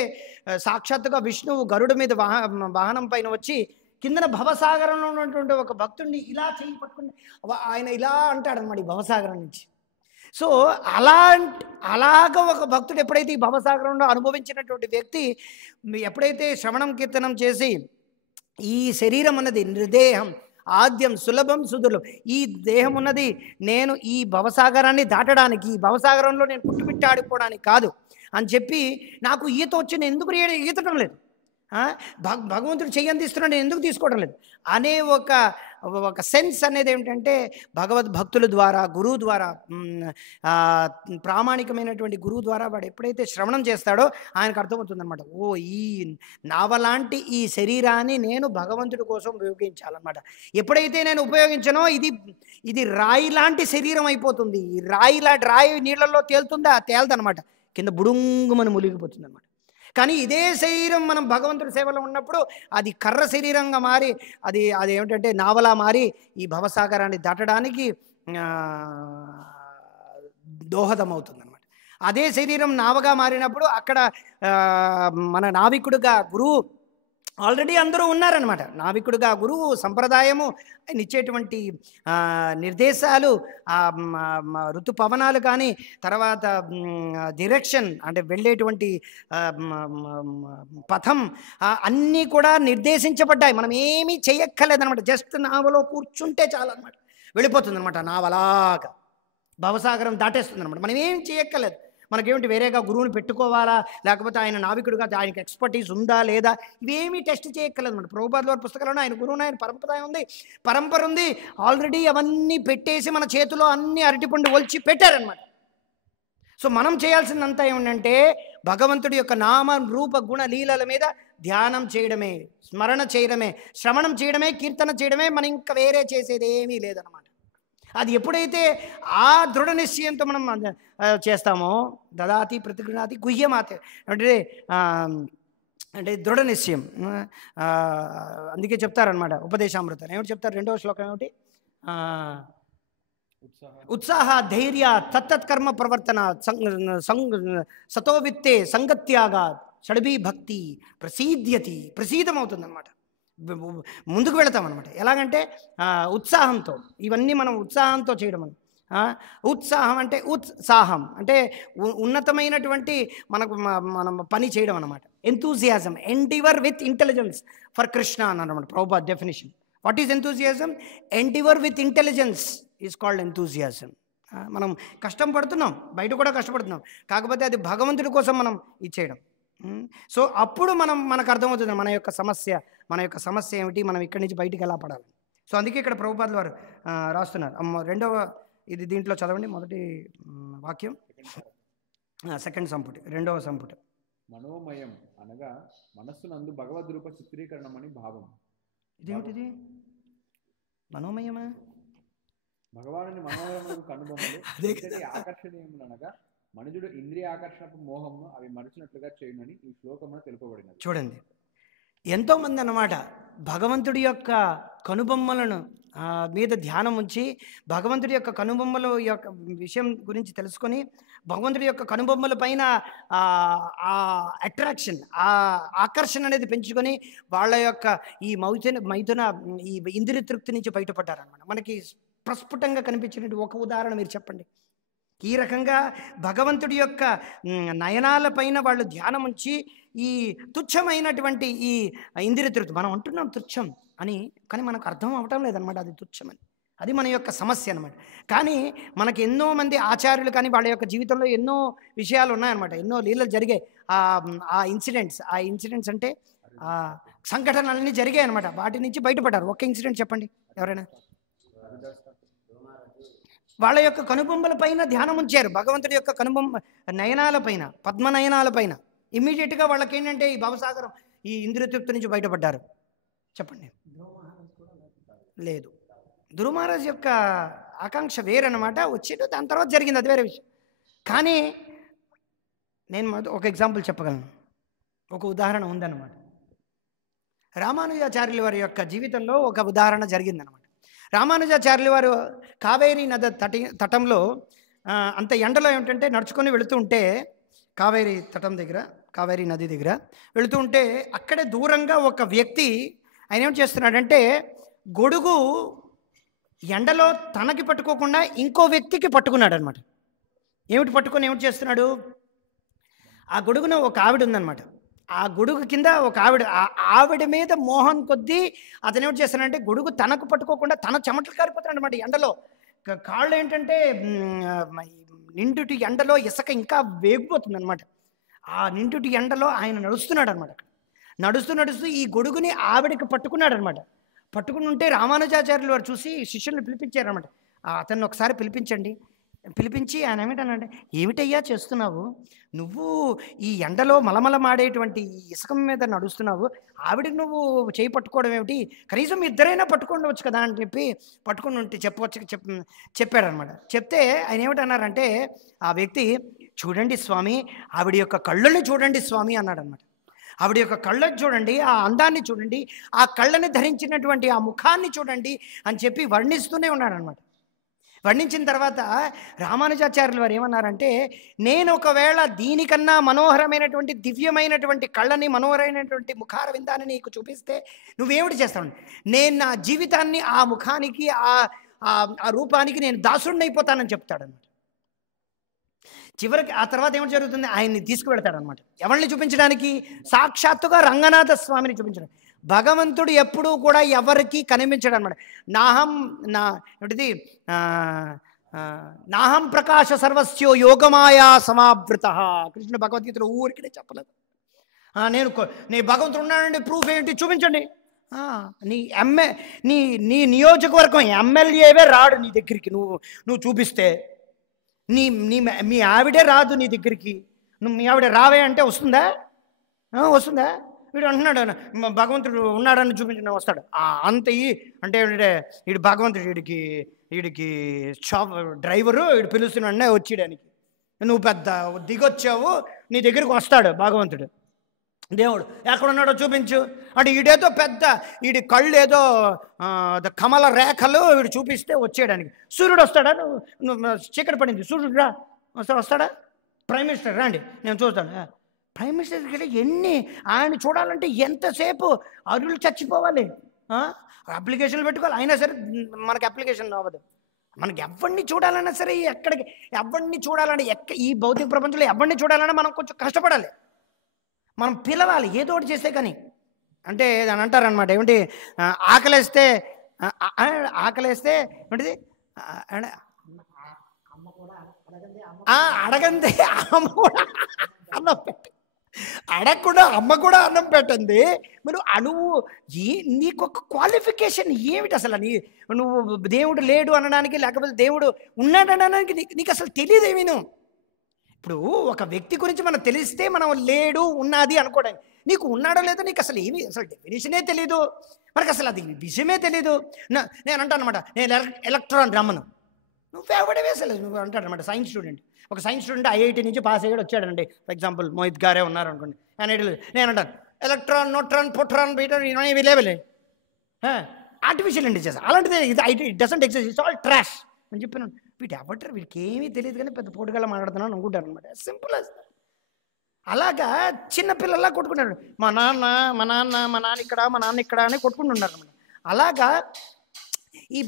సాక్షాత్తుగా విష్ణువు గరుడు మీద వాహనం పైన వచ్చి కిందన భవసాగరంలో ఉన్నటువంటి ఒక భక్తుడిని ఇలా చేయి పట్టుకుని ఆయన ఇలా అంటాడనమాట ఈ భవసాగరం నుంచి. సో అలాగ ఒక భక్తుడు ఎప్పుడైతే ఈ భవసాగరంలో అనుభవించినటువంటి వ్యక్తి ఎప్పుడైతే శ్రవణం కీర్తనం చేసి ఈ శరీరం అన్నది నిర్దేహం, ఆద్యం, సులభం, సుదుర్లభం, ఈ దేహం ఉన్నది నేను ఈ భవసాగరాన్ని దాటడానికి, ఈ భవసాగరంలో నేను పుట్టుమిట్టాడిపోవడానికి కాదు అని చెప్పి నాకు ఈత వచ్చి నేను ఎందుకు ఈతటం లేదు, భగవంతుడు చెయ్యి అందిస్తున్నాడు నేను ఎందుకు తీసుకోవడం లేదు అనే ఒక సెన్స్ అనేది ఏమిటంటే భగవద్భక్తుల ద్వారా, గురువు ద్వారా, ప్రామాణికమైనటువంటి గురువు ద్వారా వాడు ఎప్పుడైతే శ్రవణం చేస్తాడో ఆయనకు అర్థమవుతుందన్నమాట. ఓ ఈ నావలాంటి ఈ శరీరాన్ని నేను భగవంతుడి కోసం ఉపయోగించాలన్నమాట. ఎప్పుడైతే నేను ఉపయోగించనో ఇది రాయి లాంటి శరీరం అయిపోతుంది. ఈ రాయి నీళ్ళల్లో తేలుదనమాట, కింద బుడుంగుమని మునిగిపోతుంది అనమాట. కానీ ఇదే శరీరం మనం భగవంతుడి సేవలో ఉన్నప్పుడు అది కర్ర శరీరంగా మారి అది ఏమిటంటే నావలా మారి ఈ భవసాగరాన్ని దాటడానికి దోహదం అవుతుందన్నమాట. అదే శరీరం నావగా మారినప్పుడు అక్కడ మన నావికుడుగా గురువు ఆల్రెడీ అందరూ ఉన్నారనమాట. నావికుడుగా గురువు, సంప్రదాయము, ఆయన ఇచ్చేటువంటి నిర్దేశాలు, ఋతుపవనాలు కానీ, తర్వాత డైరెక్షన్ అంటే వెళ్ళేటువంటి పథం అన్నీ కూడా నిర్దేశించబడ్డాయి. మనం ఏమీ చేయక్కర్లేదనమాట. జస్ట్ నావలో కూర్చుంటే చాలన్నమాట, వెళ్ళిపోతుంది అనమాట. నావలాగా భవసాగరం దాటేస్తుంది అనమాట. మనం ఏం చేయక్కర్లేదు. మనకేమిటి వేరేగా గురువుని పెట్టుకోవాలా, లేకపోతే ఆయన నావికుడుగా ఆయనకి ఎక్స్పర్టీస్ ఉందా లేదా, ఇవేమీ టెస్ట్ చేయక్కర్లేదు అనమాట. ప్రభుపాదుల వారి పుస్తకాలను ఆయన గురువుని, ఆయన పరంపర ఉంది ఆల్రెడీ. అవన్నీ పెట్టేసి మన చేతిలో అన్ని అరటిపండు ఒలిచి పెట్టారనమాట. సో మనం చేయాల్సిందంతా ఏమిటంటే భగవంతుడి యొక్క నామ రూప గుణ లీలల మీద ధ్యానం చేయడమే, స్మరణ చేయడమే, శ్రవణం చేయడమే, కీర్తన చేయడమే. మనం ఇంకా వేరే చేసేది ఏమీ లేదనమాట. అది ఎప్పుడైతే ఆ దృఢ నిశ్చయంతో మనం చేస్తామో దదాతి ప్రతిగృహాతి గుహ్యమాతే అంటే దృఢ నిశ్చయం. అందుకే చెప్తారనమాట ఉపదేశామృతం ఏమిటి చెప్తారు, 2వ శ్లోకం ఏమిటి, ఉత్సాహ ధైర్య తత్తత్కర్మ ప్రవర్తన సతో విత్తే సంగత్యాగా షడ్భీ భక్తి ప్రసీద్యతి, ప్రసీదమవుతుందన్నమాట. ముందుకు వెళతామన్నమాట. ఎలాగంటే ఉత్సాహంతో, ఇవన్నీ మనం ఉత్సాహంతో చేయడం. ఉత్సాహం అంటే ఉత్సాహం అంటే ఉన్నతమైనటువంటి మనకు మనం పని చేయడం అన్నమాట. Enthusiasm, endeavour with intelligence for Krishna అన్నమాట Prabhupada definition. What is enthusiasm? Endeavour with intelligence is called enthusiasm. మనం కష్టం పడుతున్నాం, బయట కూడా కష్టపడుతున్నాం, కాకపోతే అది భగవంతుడి కోసం మనం ఇచ్చేయడం. సో అప్పుడు మనకు అర్థమవుతుంది మన యొక్క సమస్య ఏమిటి, మనం ఇక్కడి నుంచి బయటికి ఎలా పడాలి. సో అందుకే ఇక్కడ ప్రభుపాదుల వారు రాస్తున్నారు. రెండవ ఇది దీంట్లో చదవండి, మొదటి వాక్యం, సెకండ్ సంపుటి, రెండవ సంపుటి. మనోమయం అనగా మనస్సునందు భగవద్రూప చిత్రీకరణం అని భావం. ఇదేమిటిది? మనోమయమా? భగవానుని మనోహరమైన కనుబొమ్మలు ఆకర్షణీయములనగా మనుజుడు ఇంద్రియ ఆకర్షణపు మోహమును అవి మరిచినట్లుగా చేయునని ఈ శ్లోకమున తెలుపబడినది. చూడండి, ఎంతోమంది అన్నమాట భగవంతుడి యొక్క కనుబొమ్మలను మీద ధ్యానం ఉంచి భగవంతుడి యొక్క కనుబొమ్మల యొక్క విషయం గురించి తెలుసుకొని భగవంతుడి యొక్క కనుబొమ్మల పైన అట్రాక్షన్, ఆకర్షణ అనేది పెంచుకొని వాళ్ళ యొక్క ఈ మైథున ఈ ఇంద్రియ తృప్తి నుంచి బయటపడ్డారనమాట. మనకి ప్రస్ఫుటంగా కనిపించినటువంటి ఒక ఉదాహరణ మీరు చెప్పండి. ఈ రకంగా భగవంతుడి యొక్క నయనాల పైన వాళ్ళు ధ్యానం ఉంచి ఈ తుచ్చమైనటువంటి ఈ ఇంద్రియ తృప్తి, మనం అంటున్నాం తుచ్చం అని, కానీ మనకు అర్థం అవటం లేదనమాట అది తుచ్చమని. అది మన యొక్క సమస్య అనమాట. కానీ మనకి ఎన్నో మంది ఆచార్యులు కానీ వాళ్ళ యొక్క జీవితంలో ఎన్నో విషయాలు ఉన్నాయన్నమాట, ఎన్నో లీలలు జరిగాయి. ఆ ఇన్సిడెంట్స్ అంటే సంఘటనలన్నీ జరిగాయి అనమాట. వాటి నుంచి బయటపడ్డారు. ఒక్క ఇన్సిడెంట్ చెప్పండి ఎవరైనా. వాళ్ళ యొక్క కనుబొమ్మల పైన ధ్యానం ఉంచారు, భగవంతుడి యొక్క కనుబొమ్మ నయనాల పైన, పద్మ నయనాల పైన. ఇమ్మీడియట్గా వాళ్ళకి ఏంటంటే ఈ భవసాగరం, ఈ ఇంద్రియ తృప్తి నుంచి బయటపడ్డారు. చెప్పండి. లేదు, ధ్రువ మహారాజ్ యొక్క ఆకాంక్ష వేరనమాట, వచ్చేటు దాని తర్వాత జరిగింది, అది వేరే విషయం. కానీ నేను ఒక ఎగ్జాంపుల్ చెప్పగలను, ఒక ఉదాహరణ ఉందన్నమాట. రామానుజాచార్యుల వారి యొక్క జీవితంలో ఒక ఉదాహరణ జరిగిందనమాట. రామానుజాచార్యుల వారు కావేరీ నది తటంలో అంత ఎండలో ఏమిటంటే నడుచుకొని వెళుతూ ఉంటే, కావేరీ తటం దగ్గర, కావేరీ నది దగ్గర వెళుతూ ఉంటే అక్కడే దూరంగా ఒక వ్యక్తి ఆయన ఏం చేస్తున్నాడంటే గొడుగు ఎండలో తనకి పట్టుకోకుండా ఇంకో వ్యక్తికి పట్టుకున్నాడు అనమాట. ఏమిటి పట్టుకొని ఏమిటి చేస్తున్నాడు? ఆ గొడుగున ఒక ఆవిడ ఉందన్నమాట. ఆ గొడుగు కింద ఒక ఆవిడ మీద మోహన్ కొద్దీ అతను ఏమిటి చేస్తున్నాడంటే గొడుగు తనకు పట్టుకోకుండా తన చెమటలు కారిపోతున్నాడు అనమాట ఎండలో. కాళ్ళు ఏంటంటే నిండుటి ఎండలో ఇసుక ఇంకా వేగిపోతుంది అనమాట. ఆ నిండుటి ఎండలో ఆయన నడుస్తున్నాడు అనమాట. నడుస్తూ ఈ గొడుగుని ఆవిడకి పట్టుకున్నాడు అనమాట. పట్టుకుని ఉంటే రామానుజాచార్యులు వారు చూసి శిష్యుల్ని పిలిపించారనమాట. అతన్ని ఒకసారి పిలిపించి ఆయన ఏమిటనంటే, ఏమిటయ్యా చేస్తున్నావు నువ్వు? ఈ ఎండలో మలమలమాడేటువంటి ఈ ఇసుక మీద నడుస్తున్నావు, ఆవిడకి నువ్వు చేయి పట్టుకోవడం ఏమిటి? కనీసం ఇద్దరైనా పట్టుకోవచ్చు కదా అని చెప్పి పట్టుకుని ఉంటే చెప్పాడనమాట. చెప్తే ఆయన ఏమిటన్నారంటే ఆ వ్యక్తి, చూడండి స్వామి, ఆవిడ యొక్క కళ్ళని చూడండి స్వామి అన్నాడనమాట. ఆవిడ యొక్క కళ్ళని చూడండి, ఆ అందాన్ని చూడండి, ఆ కళ్ళని ధరించినటువంటి ఆ ముఖాన్ని చూడండి అని చెప్పి వర్ణిస్తూనే ఉన్నాడనమాట. వర్ణించిన తర్వాత రామానుజాచార్యులు వారు ఏమన్నారంటే, నేను ఒకవేళ దీనికన్నా మనోహరమైనటువంటి దివ్యమైనటువంటి కళ్ళని, మనోహరమైనటువంటి ముఖార విందాన్ని నీకు చూపిస్తే నువ్వేమిటి చేస్తావు? నేను నా జీవితాన్ని ఆ ముఖానికి, ఆ రూపానికి నేను దాసుడిని అయిపోతానని చెప్తాడనమాట. చివరికి ఆ తర్వాత ఏమిటి జరుగుతుంది? ఆయన్ని తీసుకువెళ్తాడనమాట. ఎవరిని చూపించడానికి? సాక్షాత్తుగా రంగనాథ స్వామిని చూపించడానికి. భగవంతుడు ఎప్పుడూ కూడా ఎవరికి కనిపించడు అనమాట. నాహం ప్రకాశ సర్వస్యో యోగమాయా సమావృత. కృష్ణ భగవద్గీతలో ఊరికి చెప్పలేదు. నేను భగవంతుడు ఉన్నానండి, ప్రూఫ్ ఏంటి చూపించండి. నీ నియోజకవర్గం ఎమ్మెల్యేవే రాడు నీ దగ్గరికి, నువ్వు చూపిస్తే. మీ ఆవిడే రాదు నీ దగ్గరికి. మీ ఆవిడ రావే అంటే వస్తుందా? వీడు అంటున్నాడు భగవంతుడు ఉన్నాడని చూపించిన వస్తాడు. అంత అంటే వీడు భగవంతుడు, వీడికి షాప్ డ్రైవరు, వీడు పిలుస్తున్నాడనే వచ్చేయడానికి. నువ్వు పెద్ద దిగొచ్చావు, నీ దగ్గరికి వస్తాడు భగవంతుడు. దేవుడు ఎక్కడున్నాడో చూపించు అంటే వీడేదో పెద్ద, వీడి కళ్ళు ఏదో కమల రేఖలు వీడు చూపిస్తే వచ్చేయడానికి. సూర్యుడు వస్తాడా? నువ్వు చీకటి పడింది, సూర్యుడు రా వస్తాడా? ప్రైమ్ మినిస్టర్ రండి నేను చూస్తాను. ప్రైమ్ మినిస్టర్ దగ్గరికి వెళ్ళి ఎన్ని ఆయన చూడాలంటే ఎంతసేపు అరులు చచ్చిపోవాలి, అప్లికేషన్లు పెట్టుకోవాలి. అయినా సరే మనకి అప్లికేషన్ అవ్వదు. మనకి ఎవరిని చూడాలన్నా సరే, ఎక్కడికి ఎవరిని చూడాలంటే ఈ భౌతిక ప్రపంచంలో ఎవరిని చూడాలన్నా మనం కొంచెం కష్టపడాలి, మనం పిలవాలి ఏదో ఒకటి చేస్తే. కానీ అంటే అని అంటారనమాట, ఏమిటి ఆకలేస్తే ఏంటిది అడగందే అమ్మ కూడా అన్నం పెట్ట, అడగకుండా అమ్మ కూడా అన్నం పెట్టండి. మరి నువ్వు నీకు ఒక క్వాలిఫికేషన్ ఏమిటి అసలు? నువ్వు దేవుడు లేడు అనడానికి, లేకపోతే దేవుడు ఉన్నాడు అనడానికి నీకు అసలు తెలియదేమీ. నువ్వు ఇప్పుడు ఒక వ్యక్తి గురించి మనం తెలిస్తే మనం లేడు ఉన్నది అనుకోవడానికి, నీకు ఉన్నాడో లేదో నీకు అసలు ఏమి అసలు డెఫినేషనే తెలీదు, మనకు అసలు అది విషయమే తెలీదు. నేను అంటాను అనమాట, నేను ఎలక్ట్రాన్ రమ్మను, నువ్వెవడే వేసలేదు నువ్వు అంటాడు అనమాట. సైన్స్ స్టూడెంట్, ఒక సైన్స్ స్టూడెంట్ ఐఐటి నుంచి పాస్ అయ్యాడు వచ్చాడండి, ఫర్ ఎగ్జాంపుల్ మోహిత్ గారే ఉన్నారు అనుకోండి. నేను అంటాను ఎలక్ట్రాన్, న్యూట్రాన్, ప్రోటాన్, బీటాన్ ఇవి లేవలే, ఆర్టిఫిషియల్ ఇంటెలిజెన్స్ అలాంటిది, ఇది it doesn't exist, it's all trash అని చెప్పాను. వీటి ఎవరు వీడికి ఏమీ తెలియదు కానీ పెద్ద పోటుగా మాట్లాడుతున్నాను అనుకుంటాను అనమాట. సింపుల్ as అలాగా చిన్నపిల్లల్లా కొట్టుకుంటారు, మా నాన్న ఇక్కడ అని కొట్టుకుంటున్నారు అనమాట. అలాగా ఈ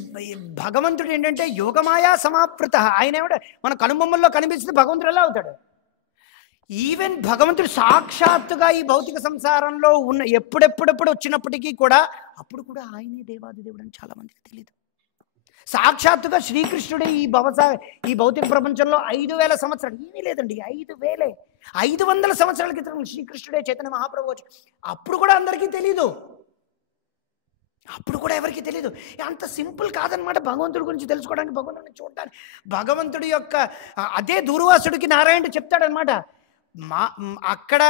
భగవంతుడు ఏంటంటే యోగమాయా సమాప్రత. ఆయన ఏమిట మన కనుబొమ్మల్లో కనిపిస్తే భగవంతుడు ఎలా అవుతాడు? ఈవెన్ భగవంతుడు సాక్షాత్తుగా ఈ భౌతిక సంసారంలో ఉన్న ఎప్పుడెప్పుడెప్పుడు వచ్చినప్పటికీ కూడా అప్పుడు కూడా ఆయనే దేవాది దేవుడు అని చాలా మందికి తెలియదు. సాక్షాత్తుగా శ్రీకృష్ణుడే ఈ భౌతిక ప్రపంచంలో 5000 సంవత్సరాలు ఏమీ లేదండి, 500 సంవత్సరాల క్రితం శ్రీకృష్ణుడే చైతన్య మహాప్రభు వచ్చి, అప్పుడు కూడా అందరికీ తెలీదు, అప్పుడు కూడా ఎవరికి తెలియదు. అంత సింపుల్ కాదనమాట భగవంతుడి గురించి తెలుసుకోవడానికి, భగవంతుడిని చూడడానికి. భగవంతుడి యొక్క అదే దూర్వాసుడికి నారాయణుడు చెప్తాడనమాట, అక్కడ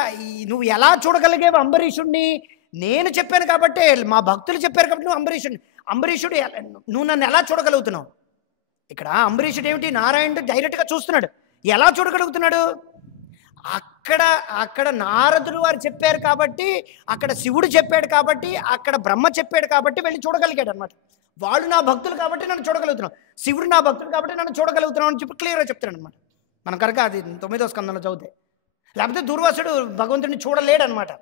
నువ్వు ఎలా చూడగలిగేవు అంబరీషుడిని, నేను చెప్పాను కాబట్టి, మా భక్తులు చెప్పారు కాబట్టి నువ్వు అంబరీషుడు నువ్వు నన్ను ఎలా చూడగలుగుతున్నావు? ఇక్కడ అంబరీషుడు ఏమిటి, నారాయణుడు డైరెక్ట్గా చూస్తున్నాడు. ఎలా చూడగలుగుతున్నాడు? అక్కడ నారదుడు వారు చెప్పారు కాబట్టి, అక్కడ శివుడు చెప్పాడు కాబట్టి, అక్కడ బ్రహ్మ చెప్పాడు కాబట్టి వెళ్ళి చూడగలిగాడు అనమాట. వాళ్ళు నా భక్తులు కాబట్టి నన్ను చూడగలుగుతున్నాం, శివుడు నా భక్తులు కాబట్టి నన్ను చూడగలుగుతున్నాం అని చెప్పి క్లియర్గా చెప్తాడు అనమాట. మనం కనుక అది 9వ స్కందంలో చదివితే, లేకపోతే దూర్వాసుడు భగవంతుడిని చూడలేడు అనమాట.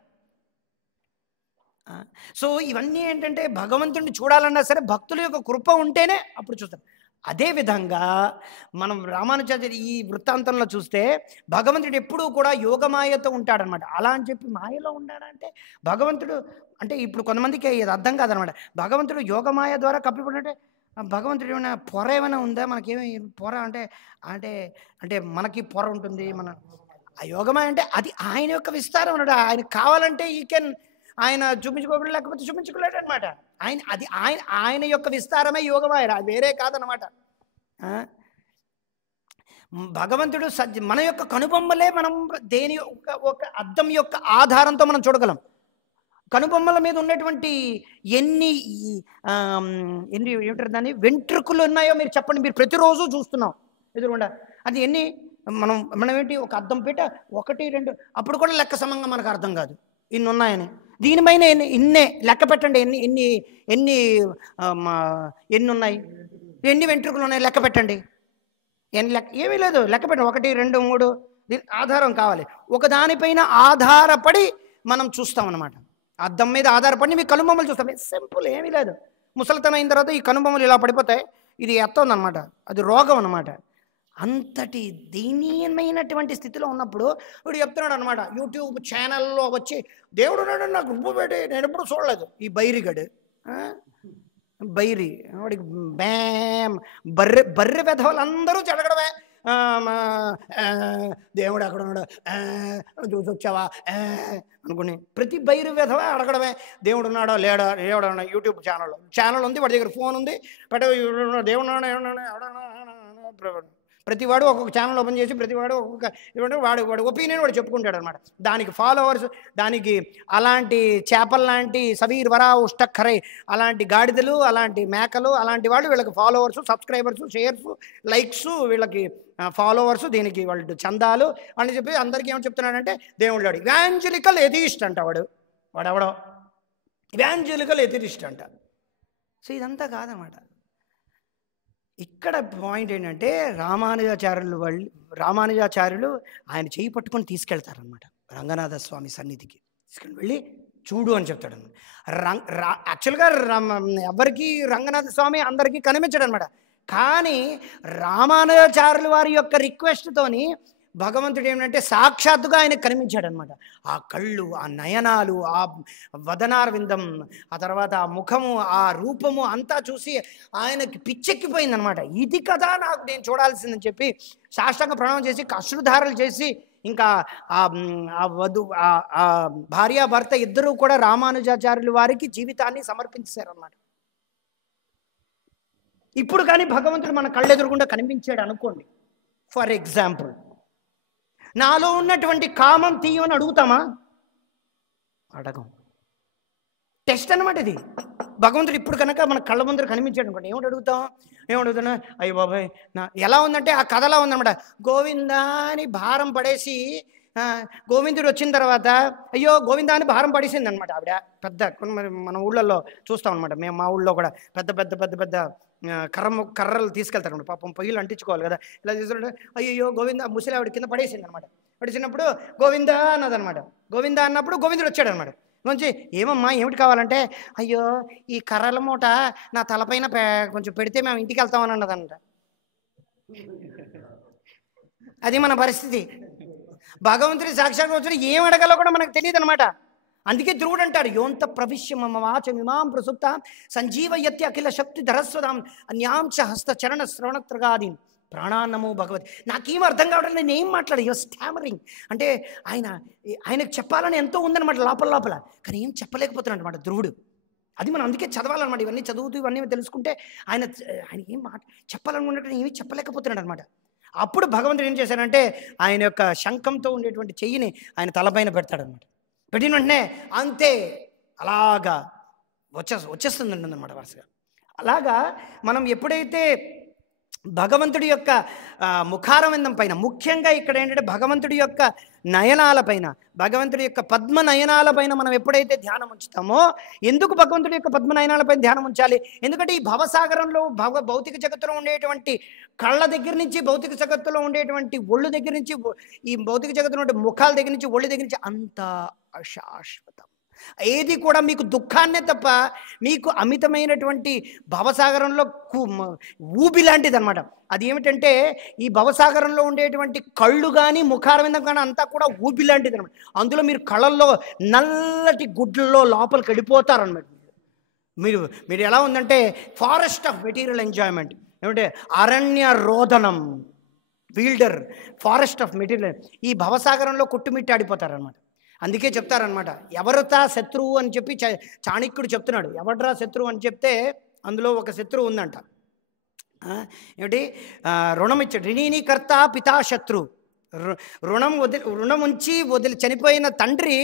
సో ఇవన్నీ ఏంటంటే భగవంతుడిని చూడాలన్నా సరే భక్తుల యొక్క కృప ఉంటేనే అప్పుడు చూస్తాం. అదేవిధంగా మనం రామానుజాచార్య ఈ వృత్తాంతంలో చూస్తే భగవంతుడు ఎప్పుడూ కూడా యోగమాయతో ఉంటాడనమాట. అలా అని చెప్పి మాయలో ఉన్నాడంటే భగవంతుడు అంటే ఇప్పుడు కొంతమందికి ఇది అర్థం కాదనమాట. భగవంతుడు యోగమాయ ద్వారా కప్పిపడినట్టే భగవంతుడు ఏమైనా పొర ఏమైనా ఉందా? మనకేమి పొర అంటే అంటే అంటే మనకి పొర ఉంటుంది. మన ఆ యోగమాయ అంటే అది ఆయన యొక్క విస్తారం అన్నాడు. ఆయన కావాలంటే ఆయన చూపించుకోగలడు, లేకపోతే చూపించుకోలేడు అనమాట. ఆయన యొక్క విస్తారమే యోగమాయ, అది వేరే కాదనమాట. భగవంతుడు మన యొక్క కనుబొమ్మలే మనం దేని ఒక అద్దం యొక్క ఆధారంతో మనం చూడగలం. కనుబొమ్మల మీద ఉన్నటువంటి ఎన్ని ఏమిటారు దాన్ని వెంట్రుకలు ఉన్నాయో మీరు చెప్పండి. మీరు ప్రతిరోజు చూస్తున్నాం ఎదురుకుండా, అది ఎన్ని మనం ఏంటి ఒక అద్దం పెట్ట 1 2 అప్పుడు కూడా లెక్క సమంగా మనకు అర్థం కాదు ఇన్ని ఉన్నాయని. దీనిపైన ఇన్నే లెక్క పెట్టండి, ఎన్ని ఉన్నాయి, ఎన్ని వెంట్రుకలు ఉన్నాయి లెక్క పెట్టండి. ఏమీ లేదు, లెక్క పెట్టండి. 1 2 3 దీని ఆధారం కావాలి. ఒక దానిపైన ఆధారపడి మనం చూస్తాం అన్నమాట. అద్దం మీద ఆధారపడి మీ కనుబొమ్మలు చూస్తాం. సింపుల్, ఏమీ లేదు. ముసలితనం అయిన తర్వాత ఈ కనుబొమ్మలు ఇలా పడిపోతాయి, ఇది ఎత్తుందన్నమాట, అది రోగం అన్నమాట. అంతటి దయనీయమైనటువంటి స్థితిలో ఉన్నప్పుడు వీడు చెప్తున్నాడు అనమాట, యూట్యూబ్ ఛానల్లో వచ్చి దేవుడు ఉన్నాడు నాకు గుంపు పెట్టి నేను ఎప్పుడు చూడలేదు. ఈ బైరిగడు బైరి వాడికి బర్రె వెధవలందరూ చెడగడమే, దేవుడు అక్కడ ఉన్నాడు చూసి వచ్చావా అనుకుని ప్రతి బైరు వెధవ అడగడమే, దేవుడు ఉన్నాడో లేడో. ఎవడన్నా యూట్యూబ్ ఛానల్ ఉంది, వాడి దగ్గర ఫోన్ ఉంది, దేవుడు ప్రతివాడు ఒక్కొక్క ఛానల్ ఓపెన్ చేసి ప్రతివాడు ఒక్కొక్క వాడు ఒపీనియన్ వాడు చెప్పుకుంటాడు అనమాట. దానికి ఫాలోవర్స్, దానికి అలాంటి చేపలు లాంటి సవీర్ వరా ఉష్టఖరై అలాంటి గాడిదలు, అలాంటి మేకలు, అలాంటి వాళ్ళు వీళ్ళకి ఫాలోవర్స్, సబ్స్క్రైబర్స్, షేర్స్, లైక్స్, వీళ్ళకి ఫాలోవర్స్, దీనికి వాళ్ళు చందాలు అని చెప్పి అందరికీ ఏమని చెప్తున్నాడంటే దేవుడు వాడు ఇవాంజలికల్ ఎథియిస్ట్ అంట. వాడెవడో ఇవాంజలికల్ ఎథియిస్ట్ అంట. సో ఇదంతా కాదన్నమాట. ఇక్కడ పాయింట్ ఏంటంటే రామానుజాచార్యులు ఆయన చేయి పట్టుకొని తీసుకెళ్తారనమాట. రంగనాథ స్వామి సన్నిధికి తీసుకుని వెళ్ళి చూడు అని చెప్తాడు. యాక్చువల్గా ఎవరికి రంగనాథ స్వామి అందరికీ కనిపించాడు అనమాట. కానీ రామానుజాచార్యుల వారి యొక్క రిక్వెస్ట్తోని భగవంతుడు ఏమిటంటే సాక్షాత్తుగా ఆయనకు కనిపించాడు అనమాట. ఆ కళ్ళు, ఆ నయనాలు, ఆ వదనారవిందం, ఆ తర్వాత ఆ ముఖము, ఆ రూపము అంతా చూసి ఆయనకి పిచ్చెక్కిపోయింది అనమాట. ఇది కదా నాకు నేను చూడాల్సిందని చెప్పి సాష్టాంగ ప్రణామం చేసి అశ్రుధారలు చేసి ఇంకా ఆ భార్యాభర్త ఇద్దరూ కూడా రామానుజాచార్యుల వారికి జీవితాన్ని సమర్పించారన్నమాట. ఇప్పుడు కానీ భగవంతుడు మన కళ్ళెదురుగుండా కనిపించాడు అనుకోండి, ఫర్ ఎగ్జాంపుల్, నాలో ఉన్నటువంటి కామం తీయమని అడుగుతామా? అడగం. టెస్ట్ అనమాట ఇది. భగవంతుడు ఇప్పుడు కనుక మన కళ్ళ ముందర కనిపించాడు అనుకోండి, ఏమడుగుతాను? అయ్యో బాబాయ్ నా ఎలా ఉందంటే ఆ కథలా ఉందన్నమాట. గోవిందా అని భారం పడేసి గోవిందుడు వచ్చిన తర్వాత అయ్యో గోవిందా అని భారం పడేసింది అనమాట ఆవిడ. పెద్ద మన ఊళ్ళల్లో చూస్తాం అనమాట. మేము మా ఊళ్ళో కూడా పెద్ద పెద్ద పెద్ద పెద్ద కర్రలు తీసుకెళ్తారు అనమాట. పాపం పొయ్యిలు అంటించుకోవాలి కదా. ఇలా తీసుకుంటే అయ్యో గోవింద ముసలి ఆవిడ కింద పడేసింది అనమాట. పడేసినప్పుడు గోవిందా అన్నదనమాట. గోవిందా అన్నప్పుడు గోవిందుడు వచ్చాడు అనమాట. మంచి ఏమమ్మా ఏమిటి కావాలంటే, అయ్యో ఈ కర్రల మూట నా తలపైన కొంచెం పెడితే మేము ఇంటికి వెళ్తామని అన్నదంట. అది మన పరిస్థితి. భగవంతుడి సాక్షాత్ వచ్చి ఏం అడగాలో కూడా మనకు తెలియదు అనమాట. అందుకే ధ్రువుడు అంటారు, యోంత ప్రవిశ్య మమ వాచమిమాం ప్రసుప్త సంజీవయత్య అఖిల శక్తి ధరస్వదాం అన్యాంశ హస్త చరణ శ్రవణత్రగాదీన్ ప్రాణాన్నమో భగవతి. నాకేం అర్థం కావడం, నేను ఏం మాట్లాడే స్టామరింగ్ అంటే ఆయనకు చెప్పాలని ఎంతో ఉందన్నమాట లోపల, కానీ ఏం చెప్పలేకపోతున్నాడు అనమాట ధ్రువుడు. అది మనం అందుకే చదవాలన్నమాట. ఇవన్నీ చదువుతూ ఇవన్నీ తెలుసుకుంటే ఆయన ఏం చెప్పాలనుకున్నట్టు ఏమీ చెప్పలేకపోతున్నాడు అనమాట. అప్పుడు భగవంతుడు ఏం చేశాడంటే ఆయన యొక్క శంఖంతో ఉండేటువంటి చెయ్యిని ఆయన తలపైన పెడతాడనమాట. పెట్టిన వెంటనే అంతే అలాగా వచ్చేస్తుంది అన్నమాట వరుసగా. అలాగా మనం ఎప్పుడైతే భగవంతుడి యొక్క ముఖారవిందం పైన, ముఖ్యంగా ఇక్కడ ఏంటంటే భగవంతుడి యొక్క నయనాల పైన, భగవంతుడి యొక్క పద్మ నయనాల పైన మనం ఎప్పుడైతే ధ్యానం ఉంచుతామో, ఎందుకు భగవంతుడి యొక్క పద్మ నయనాల పైన ధ్యానం ఉంచాలి? ఎందుకంటే ఈ భవసాగరంలో భౌతిక జగత్తులో ఉండేటువంటి కళ్ళ దగ్గర నుంచి, భౌతిక జగత్తులో ఉండేటువంటి ఒళ్ళు దగ్గర నుంచి, ఈ భౌతిక జగత్తులో ఉండే ముఖాల దగ్గర నుంచి, ఒళ్ళు దగ్గర నుంచి అంతా అశాశ్వతం. ఏది కూడా మీకు దుఃఖాన్నే తప్ప మీకు అమితమైనటువంటి భవసాగరంలో ఊబి లాంటిది అనమాట. అది ఏమిటంటే ఈ భవసాగరంలో ఉండేటువంటి కళ్ళు కానీ ముఖారవిందం కానీ అంతా కూడా ఊబి లాంటిది అనమాట. అందులో మీరు కళ్ళల్లో నల్లటి గుడ్లలో లోపలికి వెళ్ళిపోతారనమాట. మీరు ఎలా ఉందంటే ఫారెస్ట్ ఆఫ్ మెటీరియల్ ఎంజాయ్మెంట్, ఏమంటే అరణ్య రోదనం, వీల్డర్ ఫారెస్ట్ ఆఫ్ మెటీరియల్, ఈ భవసాగరంలో కొట్టుమిట్టాడిపోతారనమాట. అందుకే చెప్తారనమాట, ఎవరుతా శత్రువు అని చెప్పి చాణక్యుడు చెప్తున్నాడు. ఎవడ్రా శత్రువు అని చెప్తే అందులో ఒక శత్రువు ఉందంట. ఏమిటి? రుణం ఇచ్చాడు. రిణీకర్త పితా శత్రు. రుణం ఉంచి చనిపోయిన తండ్రి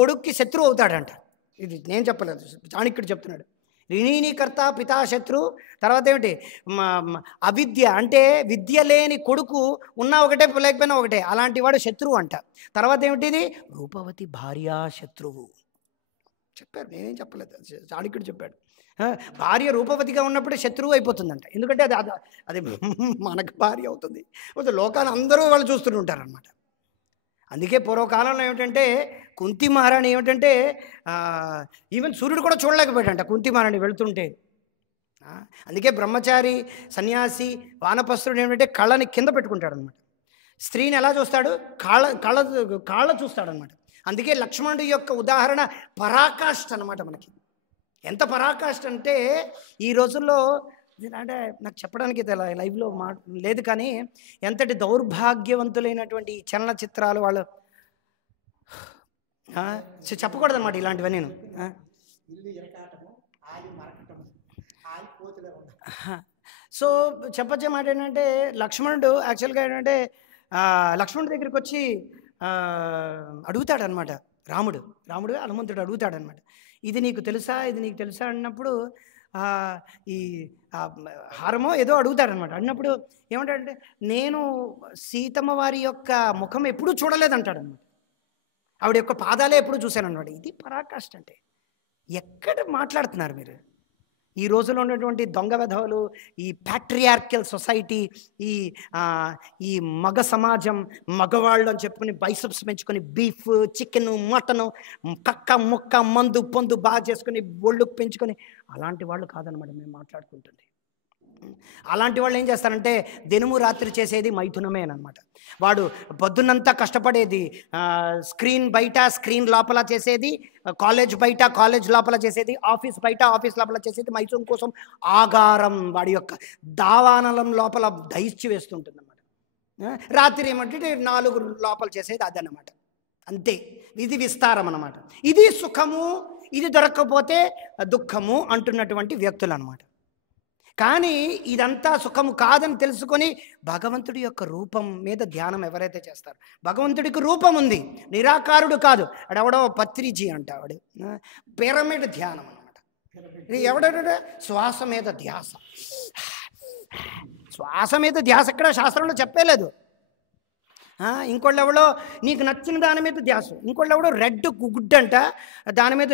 కొడుక్కి శత్రువు అవుతాడంట. ఇది నేను చెప్పలేదు, చాణక్యుడు చెప్తున్నాడు. రిణీకర్త పితా శత్రు. తర్వాత ఏమిటి? అవిద్య అంటే విద్య లేని కొడుకు ఉన్నా ఒకటే లేకపోయినా ఒకటే, అలాంటి వాడు శత్రువు అంట. తర్వాత ఏమిటిది? రూపవతి భార్య శత్రువు. చెప్పారు, నేనేం చెప్పలేదు, చాణక్యుడు చెప్పాడు. భార్య రూపవతిగా ఉన్నప్పుడు శత్రువు అయిపోతుందంట. ఎందుకంటే అది మనకు భార్య అవుతుంది. లోకాన్ని అందరూ వాళ్ళు చూస్తుంటారనమాట. అందుకే పూర్వకాలంలో ఏమిటంటే కుంతి మహారాణి ఏమిటంటే ఈవెన్ సూర్యుడు కూడా చూడలేకపోయాడంట కుంతి మహారాణి వెళుతుంటే. అందుకే బ్రహ్మచారి, సన్యాసి, వానపస్తుడు ఏమిటంటే కళ్ళని కింద పెట్టుకుంటాడు అనమాట. స్త్రీని ఎలా చూస్తాడు? కాళ్ళ చూస్తాడనమాట. అందుకే లక్ష్మణుడి యొక్క ఉదాహరణ పరాకాష్ఠ అనమాట. మనకి ఎంత పరాకాష్ఠ అంటే ఈ రోజుల్లో అంటే నాకు చెప్పడానికి లైవ్లో లేదు, కానీ ఎంతటి దౌర్భాగ్యవంతులైనటువంటి చలనచిత్రాలు వాళ్ళు చెప్పకూడదు అనమాట ఇలాంటివన్నీ. నేను సో చెప్పచ్చే మాట ఏంటంటే లక్ష్మణుడు యాక్చువల్గా ఏంటంటే లక్ష్మణుడి దగ్గరికి వచ్చి అడుగుతాడనమాట. రాముడు హనుమంతుడు అడుగుతాడనమాట, ఇది నీకు తెలుసా, ఇది నీకు తెలుసా అన్నప్పుడు ఈ హారమో ఏదో అడుగుతాడనమాట. అన్నప్పుడు ఏమంటాడంటే నేను సీతమ్మ వారి యొక్క ముఖం ఎప్పుడూ చూడలేదంటాడనమాట. ఆవిడ యొక్క పాదాలే ఎప్పుడు చూశాను అనమాట. ఇది పరాకాష్ఠ అంటే. ఎక్కడ మాట్లాడుతున్నారు మీరు? ఈ రోజులో ఉన్నటువంటి దొంగ వెధవలు, ఈ ప్యాట్రియార్కల్ సొసైటీ, ఈ ఈ మగ సమాజం, మగవాళ్ళు అని చెప్పుకుని బైసెప్స్ పెంచుకొని బీఫ్, చికెన్, మటను, కక్క ముక్క, మందు పొందు బాగా చేసుకుని ఒళ్ళు పెంచుకొని అలాంటి వాళ్ళు కాదనమాట మేము మాట్లాడుకుంటుంది. అలాంటి వాళ్ళు ఏం చేస్తారంటే దినము రాత్రి చేసేది మైథునమేనమాట. వాడు పొద్దున్నంతా కష్టపడేది స్క్రీన్ బయట, స్క్రీన్ లోపల చేసేది, కాలేజ్ బయట, కాలేజ్ లోపల చేసేది, ఆఫీస్ బయట, ఆఫీస్ లోపల చేసేది మైథునం కోసం ఆగారం వాడి యొక్క దావానలం లోపల దహించి వేస్తుంటుంది అన్నమాట. రాత్రి ఏమంటే 4 లోపల చేసేది అదన్నమాట. అంతే, ఇది విస్తారం అన్నమాట. ఇది సుఖము, ఇది దొరకకపోతే దుఃఖము అంటున్నటువంటి వ్యక్తులు అన్నమాట. కానీ ఇదంతా సుఖము కాదని తెలుసుకొని భగవంతుడి యొక్క రూపం మీద ధ్యానం ఎవరైతే చేస్తారో, భగవంతుడికి రూపం ఉంది, నిరాకారుడు కాదు. అడెవడో పత్రిజీ అంటాడు, పిరమిడ్ ధ్యానం అనమాట. ఇది ఎవడంటే శ్వాస మీద ధ్యాస. శ్వాస మీద ధ్యాస ఎక్కడ శాస్త్రంలో చెప్పలేదు. ఇంకోళ్ళు ఎవడో నీకు నచ్చిన దాని మీద ధ్యాస, ఇంకోళ్ళు ఎవడో రెడ్ గుడ్ అంట, దాని మీద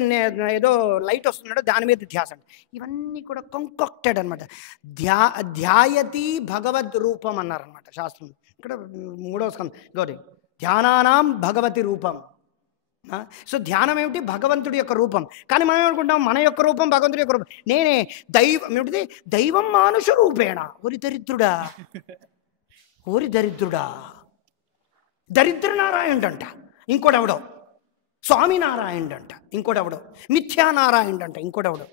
ఏదో లైట్ వస్తున్నాడో దాని మీద ధ్యాస అంట. ఇవన్నీ కూడా కంకాక్టెడ్ అనమాట. ధ్యాయతి భగవద్ రూపం అన్నారనమాట శాస్త్రం. ఇక్కడ 3వ స్కందం గౌరీ ధ్యానానాం భగవతి రూపం. సో ధ్యానం ఏమిటి? భగవంతుడి యొక్క రూపం. కానీ మనం ఏమనుకుంటాం మన యొక్క రూపం భగవంతుడి యొక్క రూపం. నేనే దైవం ఏమిటిది? దైవం మానుష రూపేణ. ఓరి దరిద్రుడా, ఓరి దరిద్రుడా, దరిద్రనారాయణుడంట ఇంకోటెవడో, స్వామినారాయణుడంట ఇంకోటెవడో, మిథ్యానారాయణుడంట ఇంకోటెవడో,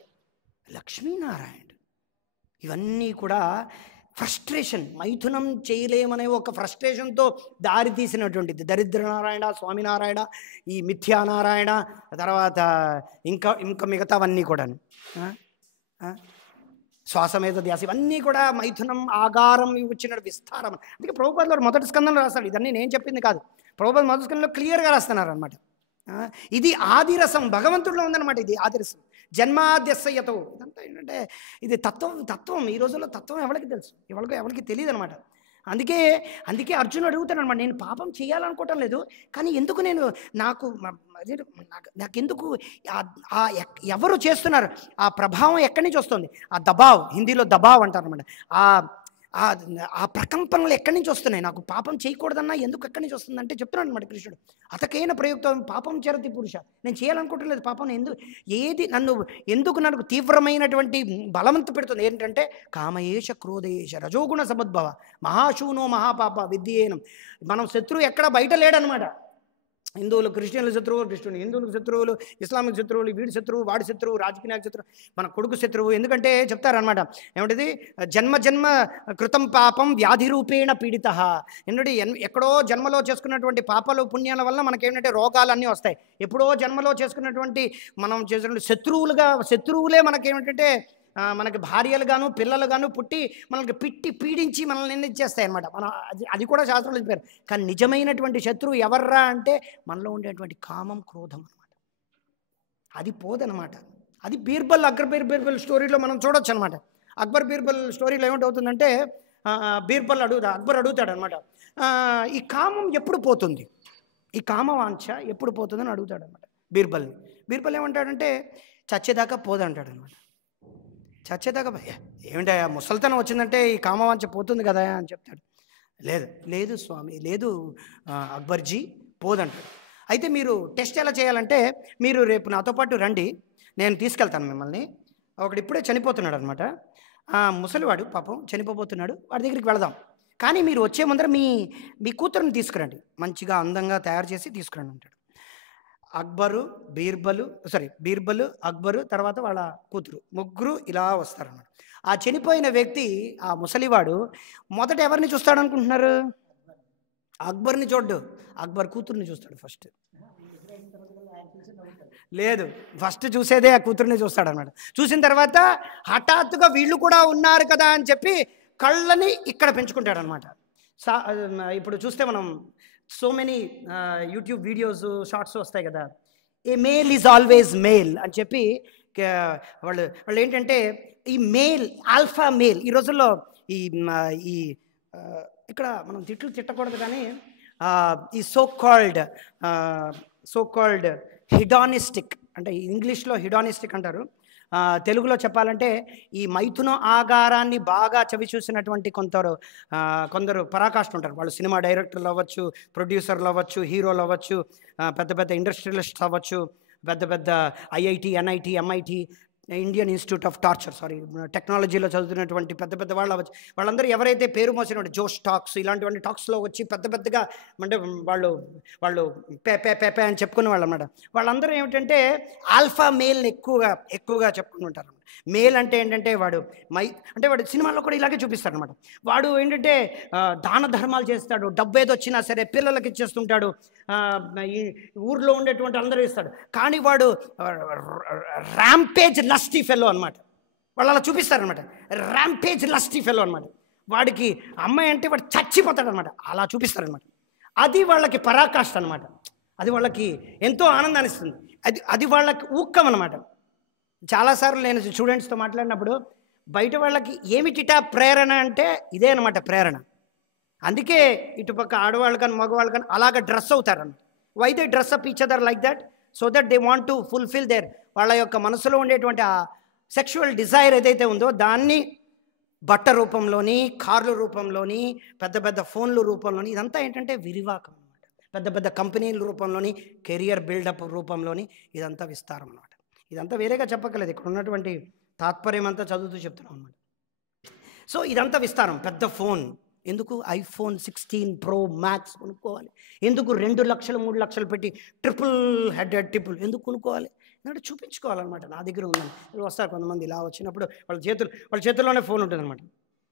లక్ష్మీనారాయణుడు. ఇవన్నీ కూడా ఫ్రస్ట్రేషన్, మైథునం చేయలేమనే ఒక ఫ్రస్ట్రేషన్తో దారి తీసినటువంటిది. దరిద్రనారాయణ, స్వామినారాయణ, ఈ మిథ్యానారాయణ, తర్వాత ఇంకా మిగతావన్నీ కూడాను, శ్వాస మీద ధ్యాస, ఇవన్నీ కూడా మైథునం ఆగారం వచ్చిన విస్తారం. అందుకే ప్రభుపాదులు మొదటి స్కందంలో రాస్తాడు. ఇదన్నీ నేను చెప్పింది కాదు, ప్రభుపాదులు మొదటి స్కందంలో క్లియర్గా రాస్తున్నారు అనమాట. ఇది ఆదిరసం, భగవంతుడిలో ఉందన్నమాట. ఇది ఆదిరసం, జన్మాద్యస్యతో. ఇదంతా ఏంటంటే ఇది తత్వం. ఈ రోజుల్లో తత్వం ఎవరికి తెలుసు? ఎవరికి తెలియదు అనమాట. అందుకే అర్జునుడు అడుగుతాడు అనమాట, నేను పాపం చేయాలనుకోవటం లేదు, కానీ ఎందుకు నాకెందుకు ఎవరు చేస్తున్నారు, ఆ ప్రభావం ఎక్కడి నుంచి వస్తుంది, ఆ దబావ్, హిందీలో దబావ్ అంటారు అనమాట. ఆ ప్రకంపనలు ఎక్కడి నుంచి వస్తున్నాయి, నాకు పాపం చేయకూడదన్నా ఎందుకు ఎక్కడి నుంచి వస్తుంది అంటే చెప్తున్నాడు అనమాట కృష్ణుడు. అతకైన ప్రయుక్తం పాపం చరతి పురుష. నేను చేయాలనుకోవటం లేదు పాపం, ఎందుకు నన్ను తీవ్రమైనటువంటి బలవంత పెడుతుంది ఏంటంటే కామయేష క్రోధయేష రజోగుణ సముద్భవ మహాశూనో మహాపాప విద్యేనం. మనం శత్రువు ఎక్కడ బయట లేడనమాట. హిందువులు క్రిస్టియన్ల శత్రువు కృష్ణుడు, హిందువులకు శత్రువులు ఇస్లామిక్ శత్రువులు, వీడి శత్రువు వాడి శత్రువు, రాజకీయ శత్రువు, మన కొడుకు శత్రువు. ఎందుకంటే చెప్తారనమాట ఏమిటిది, జన్మ కృతం పాపం వ్యాధి రూపేణ పీడిత. ఎందుకంటే ఎక్కడో జన్మలో చేసుకున్నటువంటి పాపాలు పుణ్యాల వల్ల మనకేంటంటే రోగాలన్నీ వస్తాయి. ఎప్పుడో జన్మలో చేసుకున్నటువంటి మనం చేసిన శత్రువులే మనకేమిటంటే మనకి భార్యలుగాను పిల్లలుగాను పుట్టి మనకి పీడించి మనల్ని నిర్ణయించేస్తాయి అనమాట. అది కూడా శాస్త్రంలో చెప్పారు. కానీ నిజమైనటువంటి శత్రువు ఎవర్రా అంటే మనలో ఉండేటువంటి కామం, క్రోధం అనమాట. అది పోదనమాట. అది అక్బర్ బీర్బల్ స్టోరీలో మనం చూడొచ్చు అనమాట. అక్బర్ బీర్బల్ స్టోరీలో ఏమిటవుతుందంటే అక్బర్ అడుగుతాడు అనమాట, ఈ కామం ఎప్పుడు పోతుంది, ఈ కామవాంఛ ఎప్పుడు పోతుందని అడుగుతాడు అనమాట బీర్బల్ ఏమంటాడంటే చచ్చేదాకా పోదంటాడు అనమాట. చచ్చేదాకా ఏమిటా ముసలితనం వచ్చిందంటే ఈ కామవాంఛ పోతుంది కదా అని చెప్తాడు. లేదు స్వామి, లేదు అక్బర్జీ, పోదంటాడు. అయితే మీరు టెస్ట్ ఎలా చేయాలంటే మీరు రేపు నాతో పాటు రండి, నేను తీసుకెళ్తాను మిమ్మల్ని. ఒకడు ఇప్పుడే చనిపోతున్నాడు అనమాట, ముసలివాడు పాపం చనిపోతున్నాడు, వాడి దగ్గరికి వెళదాం. కానీ మీరు వచ్చే ముందర మీ కూతురుని తీసుకురండి, మంచిగా అందంగా తయారు చేసి తీసుకురండి అంటాడు. బీర్బలు, అక్బరు, తర్వాత వాళ్ళ కూతురు, ముగ్గురు ఇలా వస్తారన్నమాట. ఆ చనిపోయిన వ్యక్తి, ఆ ముసలివాడు మొదట ఎవరిని చూస్తాడు అనుకుంటున్నారు? అక్బర్ని చూడ్డు, అక్బర్ కూతుర్ని చూస్తాడు ఫస్ట్. లేదు, ఫస్ట్ చూసేదే ఆ కూతుర్ని చూస్తాడు అనమాట. చూసిన తర్వాత హఠాత్తుగా వీళ్ళు కూడా ఉన్నారు కదా అని చెప్పి కళ్ళని ఇక్కడ పెంచుకుంటాడు అనమాట. ఇప్పుడు చూస్తే మనం so many YouTube videos, shorts వస్తాయి కదా, a male is always male అని చెప్పి వాళ్ళు ఏంటంటే ఈ మేల్, ఆల్ఫా మేల్. ఈ రోజుల్లో ఇక్కడ మనం తిట్టకూడదు కానీ ఈ సో కాల్డ్ హిడానిస్టిక్, అంటే ఇంగ్లీష్లో హిడానిస్టిక్ అంటారు. తెలుగులో చెప్పాలంటే ఈ మైథున ఆగారాన్ని బాగా చవి చూసినటువంటి కొందరు పరాకాష్ఠ ఉంటారు. వాళ్ళు సినిమా డైరెక్టర్లు అవ్వచ్చు, ప్రొడ్యూసర్లు అవ్వచ్చు, హీరోలు అవ్వచ్చు, పెద్ద పెద్ద ఇండస్ట్రియలిస్ట్స్ అవ్వచ్చు, పెద్ద పెద్ద IIT, NIT, MIT, Indian institute of టెక్నాలజీలో చదువుతున్నటువంటి పెద్ద పెద్ద వాళ్ళు అవ్వచ్చు. వాళ్ళందరూ ఎవరైతే పేరు మోసినటువంటి జోష్ టాక్స్ ఇలాంటివన్నీ టాక్స్లో వచ్చి పెద్ద పెద్దగా అంటే వాళ్ళు పే అని చెప్పుకునే వాళ్ళు అన్నమాట. వాళ్ళందరూ ఏమిటంటే ఆల్ఫా మేల్ని ఎక్కువగా చెప్పుకుని ఉంటారు. మేల్ అంటే ఏంటంటే వాడు సినిమాల్లో కూడా ఇలాగే చూపిస్తాడు అనమాట. వాడు ఏంటంటే దాన ధర్మాలు చేస్తాడు, డబ్బు ఏదో వచ్చినా సరే పిల్లలకి ఇచ్చేస్తుంటాడు, ఈ ఊర్లో ఉండేటువంటి అందరూ ఇస్తాడు. కానీ వాడు ర్యాంపేజ్ లస్టీ ఫెలో అనమాట. వాళ్ళు అలా చూపిస్తారనమాట. ర్యాంపేజ్ లస్టీ ఫెలో అనమాట. వాడికి అమ్మాయి అంటే వాడు చచ్చిపోతాడు అనమాట. అలా చూపిస్తారనమాట. అది వాళ్ళకి పరాకాష్ఠ అనమాట. అది వాళ్ళకి ఎంతో ఆనందాన్ని ఇస్తుంది. అది వాళ్ళకి ఊక్కం అనమాట. చాలాసార్లు నేను స్టూడెంట్స్తో మాట్లాడినప్పుడు బయట వాళ్ళకి ఏమిటిటా ప్రేరణ అంటే ఇదే అనమాట ప్రేరణ. అందుకే ఇటుపక్క ఆడవాళ్ళు కానీ మగవాళ్ళు కానీ అలాగ డ్రెస్ అవుతారన్నమాట. Why they dress up each other like that? So that they want to fulfil their వాళ్ళ యొక్క మనసులో ఉండేటువంటి ఆ సెక్షువల్ డిజైర్ ఏదైతే ఉందో దాన్ని బట్ట రూపంలోని, కార్ల రూపంలోని, పెద్ద పెద్ద ఫోన్ల రూపంలోని, ఇదంతా ఏంటంటే విరివాకం అనమాట. పెద్ద పెద్ద కంపెనీల రూపంలోని, కెరియర్ బిల్డప్ రూపంలోని ఇదంతా విస్తారం అనమాట. ఇదంతా వేరేగా చెప్పక్కర్లేదు, ఇక్కడ ఉన్నటువంటి తాత్పర్యం అంతా చదువుతూ చెప్తున్నాం అన్నమాట. సో ఇదంతా విస్తారం. పెద్ద ఫోన్ ఎందుకు? ఐఫోన్ 16 Pro Max కొనుక్కోవాలి ఎందుకు? 2 లక్షలు 3 లక్షలు పెట్టి ట్రిపుల్ ఎందుకు కొనుక్కోవాలి? ఎందుకంటే చూపించుకోవాలన్నమాట, నా దగ్గర ఉందని. వస్తారు కొంతమంది ఇలా వచ్చినప్పుడు వాళ్ళ చేతుల్లోనే ఫోన్ ఉంటుంది అనమాట.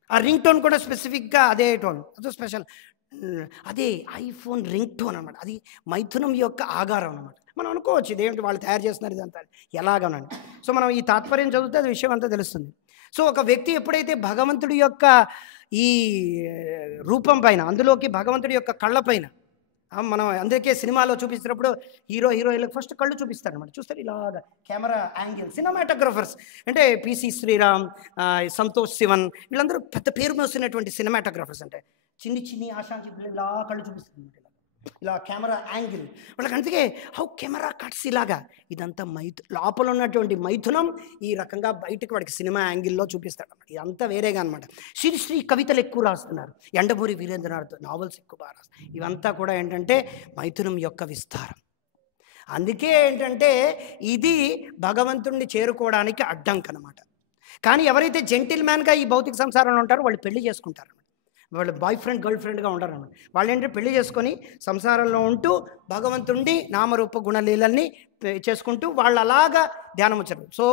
ఆ రింగ్ టోన్ కూడా స్పెసిఫిక్గా అదే టోన్, అదో స్పెషల్, అదే ఐఫోన్ రింగ్ టోన్ అనమాట. అది మైథునం యొక్క ఆగారం అనమాట. మనం అనుకోవచ్చు ఇదేంటి వాళ్ళు తయారు చేస్తున్నారు ఇదంతా ఎలాగనండి. సో మనం ఈ తాత్పర్యం చదివితే అది విషయం అంతా తెలుస్తుంది. సో ఒక వ్యక్తి ఎప్పుడైతే భగవంతుడి యొక్క ఈ రూపం పైన, అందులోకి భగవంతుడి యొక్క కళ్ళ పైన, మనం అందుకే సినిమాలో చూపిస్తున్నప్పుడు హీరోయిన్లకు ఫస్ట్ కళ్ళు చూపిస్తారు అనమాట. చూస్తారు ఇలాగా కెమెరా యాంగిల్. సినిమాటోగ్రఫర్స్ అంటే పిసి శ్రీరామ్, సంతోష్ శివన్, వీళ్ళందరూ పెద్ద పేరు మోసినటువంటి సినిమాటోగ్రఫర్స్. అంటే చిన్ని ఆశాంతి ఇలా కళ్ళు చూపిస్తారు ఇలా కెమెరా యాంగిల్. వాళ్ళకి అందుకే హౌ కెమెరా కట్స్ ఇలాగా. ఇదంతా లోపల ఉన్నటువంటి మైథునం ఈ రకంగా బయటకు వాడికి సినిమా యాంగిల్లో చూపిస్తాడు అన్నమాట. ఇదంతా వేరేగా అనమాట. శ్రీ కవితలు ఎక్కువ రాస్తున్నారు, ఎండమూరి వీరేంద్రనాథ్ నావెల్స్ ఎక్కువ బాగా రాస్తారు. ఇవంతా కూడా ఏంటంటే మైథునం యొక్క విస్తారం. అందుకే ఏంటంటే ఇది భగవంతుణ్ణి చేరుకోవడానికి అడ్డంకనమాట. కానీ ఎవరైతే జెంటిల్ మ్యాన్గా ఈ భౌతిక సంసారంలో ఉంటారో వాళ్ళు పెళ్లి చేసుకుంటారు. వాళ్ళు బాయ్ ఫ్రెండ్ గర్ల్ ఫ్రెండ్గా ఉండరు అన్నమాట. వాళ్ళు ఏంటంటే పెళ్లి చేసుకొని సంసారంలో ఉంటూ భగవంతుడి నామరూప గుణలీలల్ని చేసుకుంటూ వాళ్ళు అలాగా ధ్యానం వచ్చారు. సో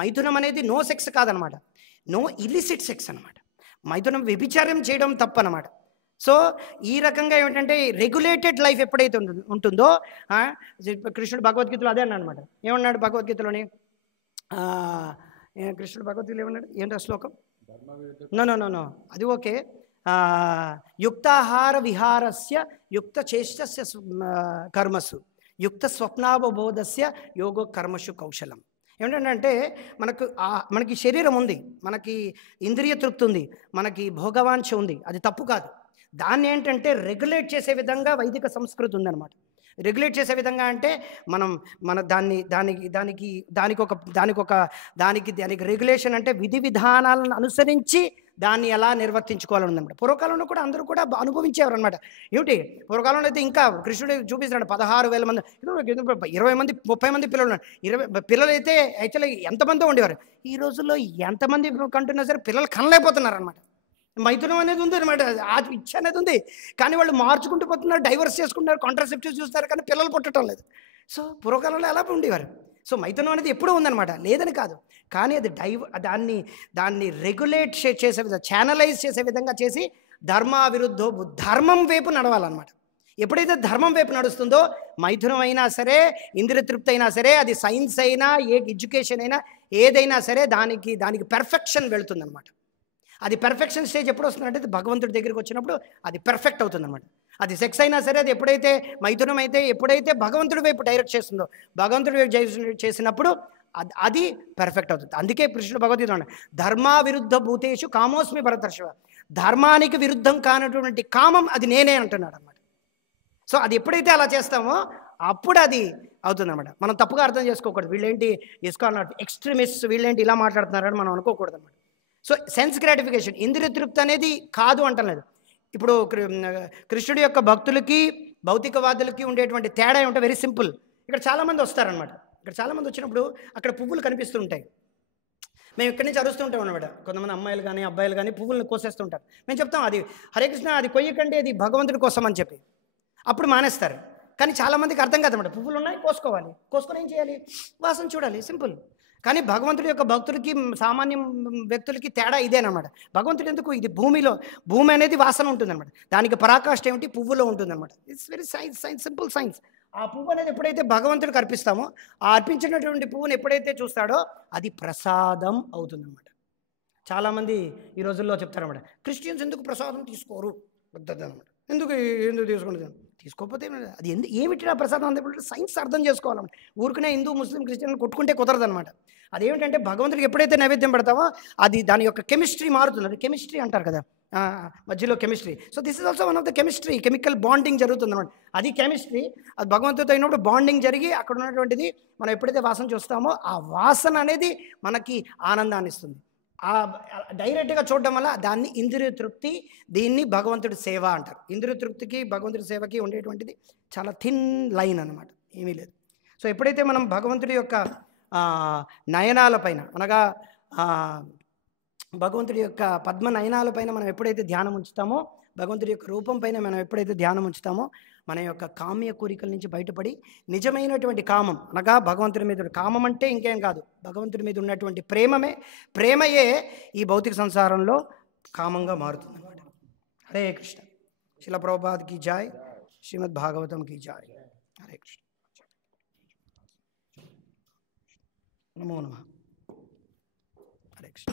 మైథునం అనేది నో సెక్స్ కాదనమాట, నో ఇలిసిట్ సెక్స్ అనమాట. మైథునం వ్యభిచారం చేయడం తప్పు అనమాట. సో ఈ రకంగా ఏమిటంటే రెగ్యులేటెడ్ లైఫ్ ఎప్పుడైతే ఉంటుందో, కృష్ణుడు భగవద్గీతలో అదే అన్నాడు అనమాట. ఏమన్నాడు భగవద్గీతలోని? కృష్ణుడు భగవద్గీతలో ఏమన్నాడు? ఏంటో శ్లోకం? నో అది ఓకే. యుక్తాహార విహారస్య యుక్త చేష్టస్య కర్మసు యుక్త స్వప్నావబోధస్య యోగో కర్మషు కౌశలం. ఏమిటంటే మనకి శరీరం ఉంది, మనకి ఇంద్రియ తృప్తి ఉంది, మనకి భోగవాంఛ ఉంది, అది తప్పు కాదు. దాన్ని ఏంటంటే రెగ్యులేట్ చేసే విధంగా వైదిక సంస్కృతి ఉందన్నమాట. రెగ్యులేట్ చేసే విధంగా అంటే మన దానికి రెగ్యులేషన్ అంటే విధి విధానాలను అనుసరించి దాన్ని ఎలా నిర్వర్తించుకోవాలని ఉందన్నమాట. పూర్వకాలంలో కూడా అందరూ కూడా అనుభవించేవారు అనమాట. ఏమిటి పూర్వకాలంలో అయితే ఇంకా కృష్ణుడు చూపిస్తున్నాడు 16,000 మంది, 20 మంది 30 మంది పిల్లలు ఉన్నారు. 20 పిల్లలు అయితే యాక్చువల్లీ ఎంతమందో ఉండేవారు. ఈ రోజుల్లో ఎంతమంది కంటున్నా సరే పిల్లలు కనలేకపోతున్నారు అనమాట. మైథునం అనేది ఉంది అనమాట, ఆ ఇచ్చ అనేది ఉంది. కానీ వాళ్ళు మార్చుకుంటూ పోతున్నారు, డైవర్స్ చేసుకుంటున్నారు, కాంట్రాసెప్టివ్స్ చూస్తారు, కానీ పిల్లలు పుట్టడం లేదు. సో పూర్వకాలంలో ఎలా ఉండేవారు. సో మైథునం అనేది ఎప్పుడూ ఉందన్నమాట, లేదని కాదు. కానీ అది దాన్ని రెగ్యులేట్ చేసే విధంగా, ఛానలైజ్ చేసే విధంగా చేసి ధర్మావిరుద్ధో ధర్మం వైపు నడవాలన్నమాట. ఎప్పుడైతే ధర్మం వైపు నడుస్తుందో మైథునం అయినా సరే, ఇంద్రియ తృప్తి అయినా సరే, అది సైన్స్ అయినా, ఎడ్యుకేషన్ అయినా, ఏదైనా సరే దానికి పెర్ఫెక్షన్ వెళుతుందన్నమాట. అది పెర్ఫెక్షన్ స్టేజ్ ఎప్పుడు వస్తుందంటే భగవంతుడి దగ్గరికి వచ్చినప్పుడు అది పెర్ఫెక్ట్ అవుతుందన్నమాట. అది సెక్స్ అయినా సరే, అది ఎప్పుడైతే మైథునం అయితే ఎప్పుడైతే భగవంతుడి వైపు డైరెక్ట్ చేస్తుందో, భగవంతుడి వైపు చేసినప్పుడు అది పెర్ఫెక్ట్ అవుతుంది. అందుకే కృష్ణుడు భగవద్గీత అన్నాడు, ధర్మావిరుద్ధ భూతేషు కామోస్మి భరతర్షవ. ధర్మానికి విరుద్ధం కానటువంటి కామం అది నేనే అంటున్నాడు అన్నమాట. సో అది ఎప్పుడైతే అలా చేస్తామో అప్పుడు అవుతుందన్నమాట. మనం తప్పుగా అర్థం చేసుకోకూడదు. వీళ్ళేంటి ఇస్కాన్ ఎక్స్ట్రీమిస్ట్, వీళ్ళేంటి ఇలా మాట్లాడుతున్నారని మనం అనుకోకూడదు అనమాట. సో సెన్స్ గ్రాటిఫికేషన్, ఇంద్రియ తృప్తి అనేది కాదు అంటలేదు. ఇప్పుడు కృష్ణుడి యొక్క భక్తులకి భౌతికవాదులకి ఉండేటువంటి తేడా ఏమిటో వెరీ సింపుల్. ఇక్కడ చాలామంది వస్తారనమాట. ఇక్కడ చాలామంది వచ్చినప్పుడు అక్కడ పువ్వులు కనిపిస్తుంటాయి. మేము ఇక్కడి నుంచి అరుస్తూ ఉంటాం అనమాట. కొంతమంది అమ్మాయిలు కానీ అబ్బాయిలు కానీ పువ్వులను కోసేస్తుంటారు. మేము చెప్తాం అది హరే కృష్ణ, అది కొయ్యకండి, అది భగవంతుడి కోసం అని చెప్పి. అప్పుడు మానేస్తారు. కానీ చాలామందికి అర్థం కాదన్నమాట. పువ్వులు ఉన్నాయి, కోసుకోవాలి. కోసుకొని ఏం చేయాలి? వాసన చూడాలి, సింపుల్. కానీ భగవంతుడి యొక్క భక్తులకి సామాన్య వ్యక్తులకి తేడా ఇదేనమాట. భగవంతుడు ఎందుకు, ఇది భూమి అనేది వాసన ఉంటుందన్నమాట. దానికి పరాకాష్ఠ ఏమిటి? పువ్వులో ఉంటుందన్నమాట. It's very simple science. ఆ పువ్వు అనేది ఎప్పుడైతే భగవంతుడికి అర్పిస్తామో, ఆ అర్పించినటువంటి పువ్వుని ఎప్పుడైతే చూస్తాడో అది ప్రసాదం అవుతుందన్నమాట. చాలామంది ఈ రోజుల్లో చెప్తారన్నమాట, క్రిస్టియన్స్ ఎందుకు ప్రసాదం తీసుకోరు వద్దన్నమాట. ఎందుకు తీసుకోండి, తీసుకోకపోతే అది ఏమిటి ఆ ప్రసాదం అంటే సైన్స్ అర్థం చేసుకోవాలన్నమాట. ఊరికనే హిందూ ముస్లిం క్రిస్టియన్ కొట్టుకుంటే కుదరదనమాట. అదేమిటంటే భగవంతుడికి ఎప్పుడైతే నైవేద్యం పెడతామో అది దాని యొక్క కెమిస్ట్రీ మారుతుంది. అది కెమిస్ట్రీ అంటారు కదా, మధ్యలో chemistry. So this is also one of the chemistry. Chemical bonding జరుగుతుంది అనమాట. అది కెమిస్ట్రీ. అది భగవంతుడితో అయినప్పుడు బాండింగ్ జరిగి అక్కడ ఉన్నటువంటిది మనం ఎప్పుడైతే వాసన చూస్తామో ఆ వాసన అనేది మనకి ఆనందాన్ని ఇస్తుంది. ఆ డైరెక్ట్గా చూడడం వల్ల దాన్ని ఇంద్రియ తృప్తి, దీన్ని భగవంతుడి సేవ అంటారు. ఇంద్రియ తృప్తికి భగవంతుడి సేవకి ఉండేటువంటిది చాలా థిన్ లైన్ అనమాట, ఏమీ లేదు. సో ఎప్పుడైతే మనం భగవంతుడి యొక్క నయనాలపైన, అనగా భగవంతుడి యొక్క పద్మ నయనాలపైన మనం ఎప్పుడైతే ధ్యానం ఉంచుతామో, భగవంతుడి యొక్క రూపం పైన మనం ఎప్పుడైతే ధ్యానం ఉంచుతామో, మన యొక్క కామ్య కోరికల నుంచి బయటపడి నిజమైనటువంటి కామం, అనగా భగవంతుడి మీద, కామం అంటే ఇంకేం కాదు, భగవంతుడి మీద ఉన్నటువంటి ప్రేమయే ఈ భౌతిక సంసారంలో కామంగా మారుతుంది అన్నమాట. హరే కృష్ణ. శిల ప్రభుపాద్ కీ జాయ్, శ్రీమద్ భాగవతం కీ జాయ్. హరే కృష్ణ. నమో నమః. హరే కృష్ణ.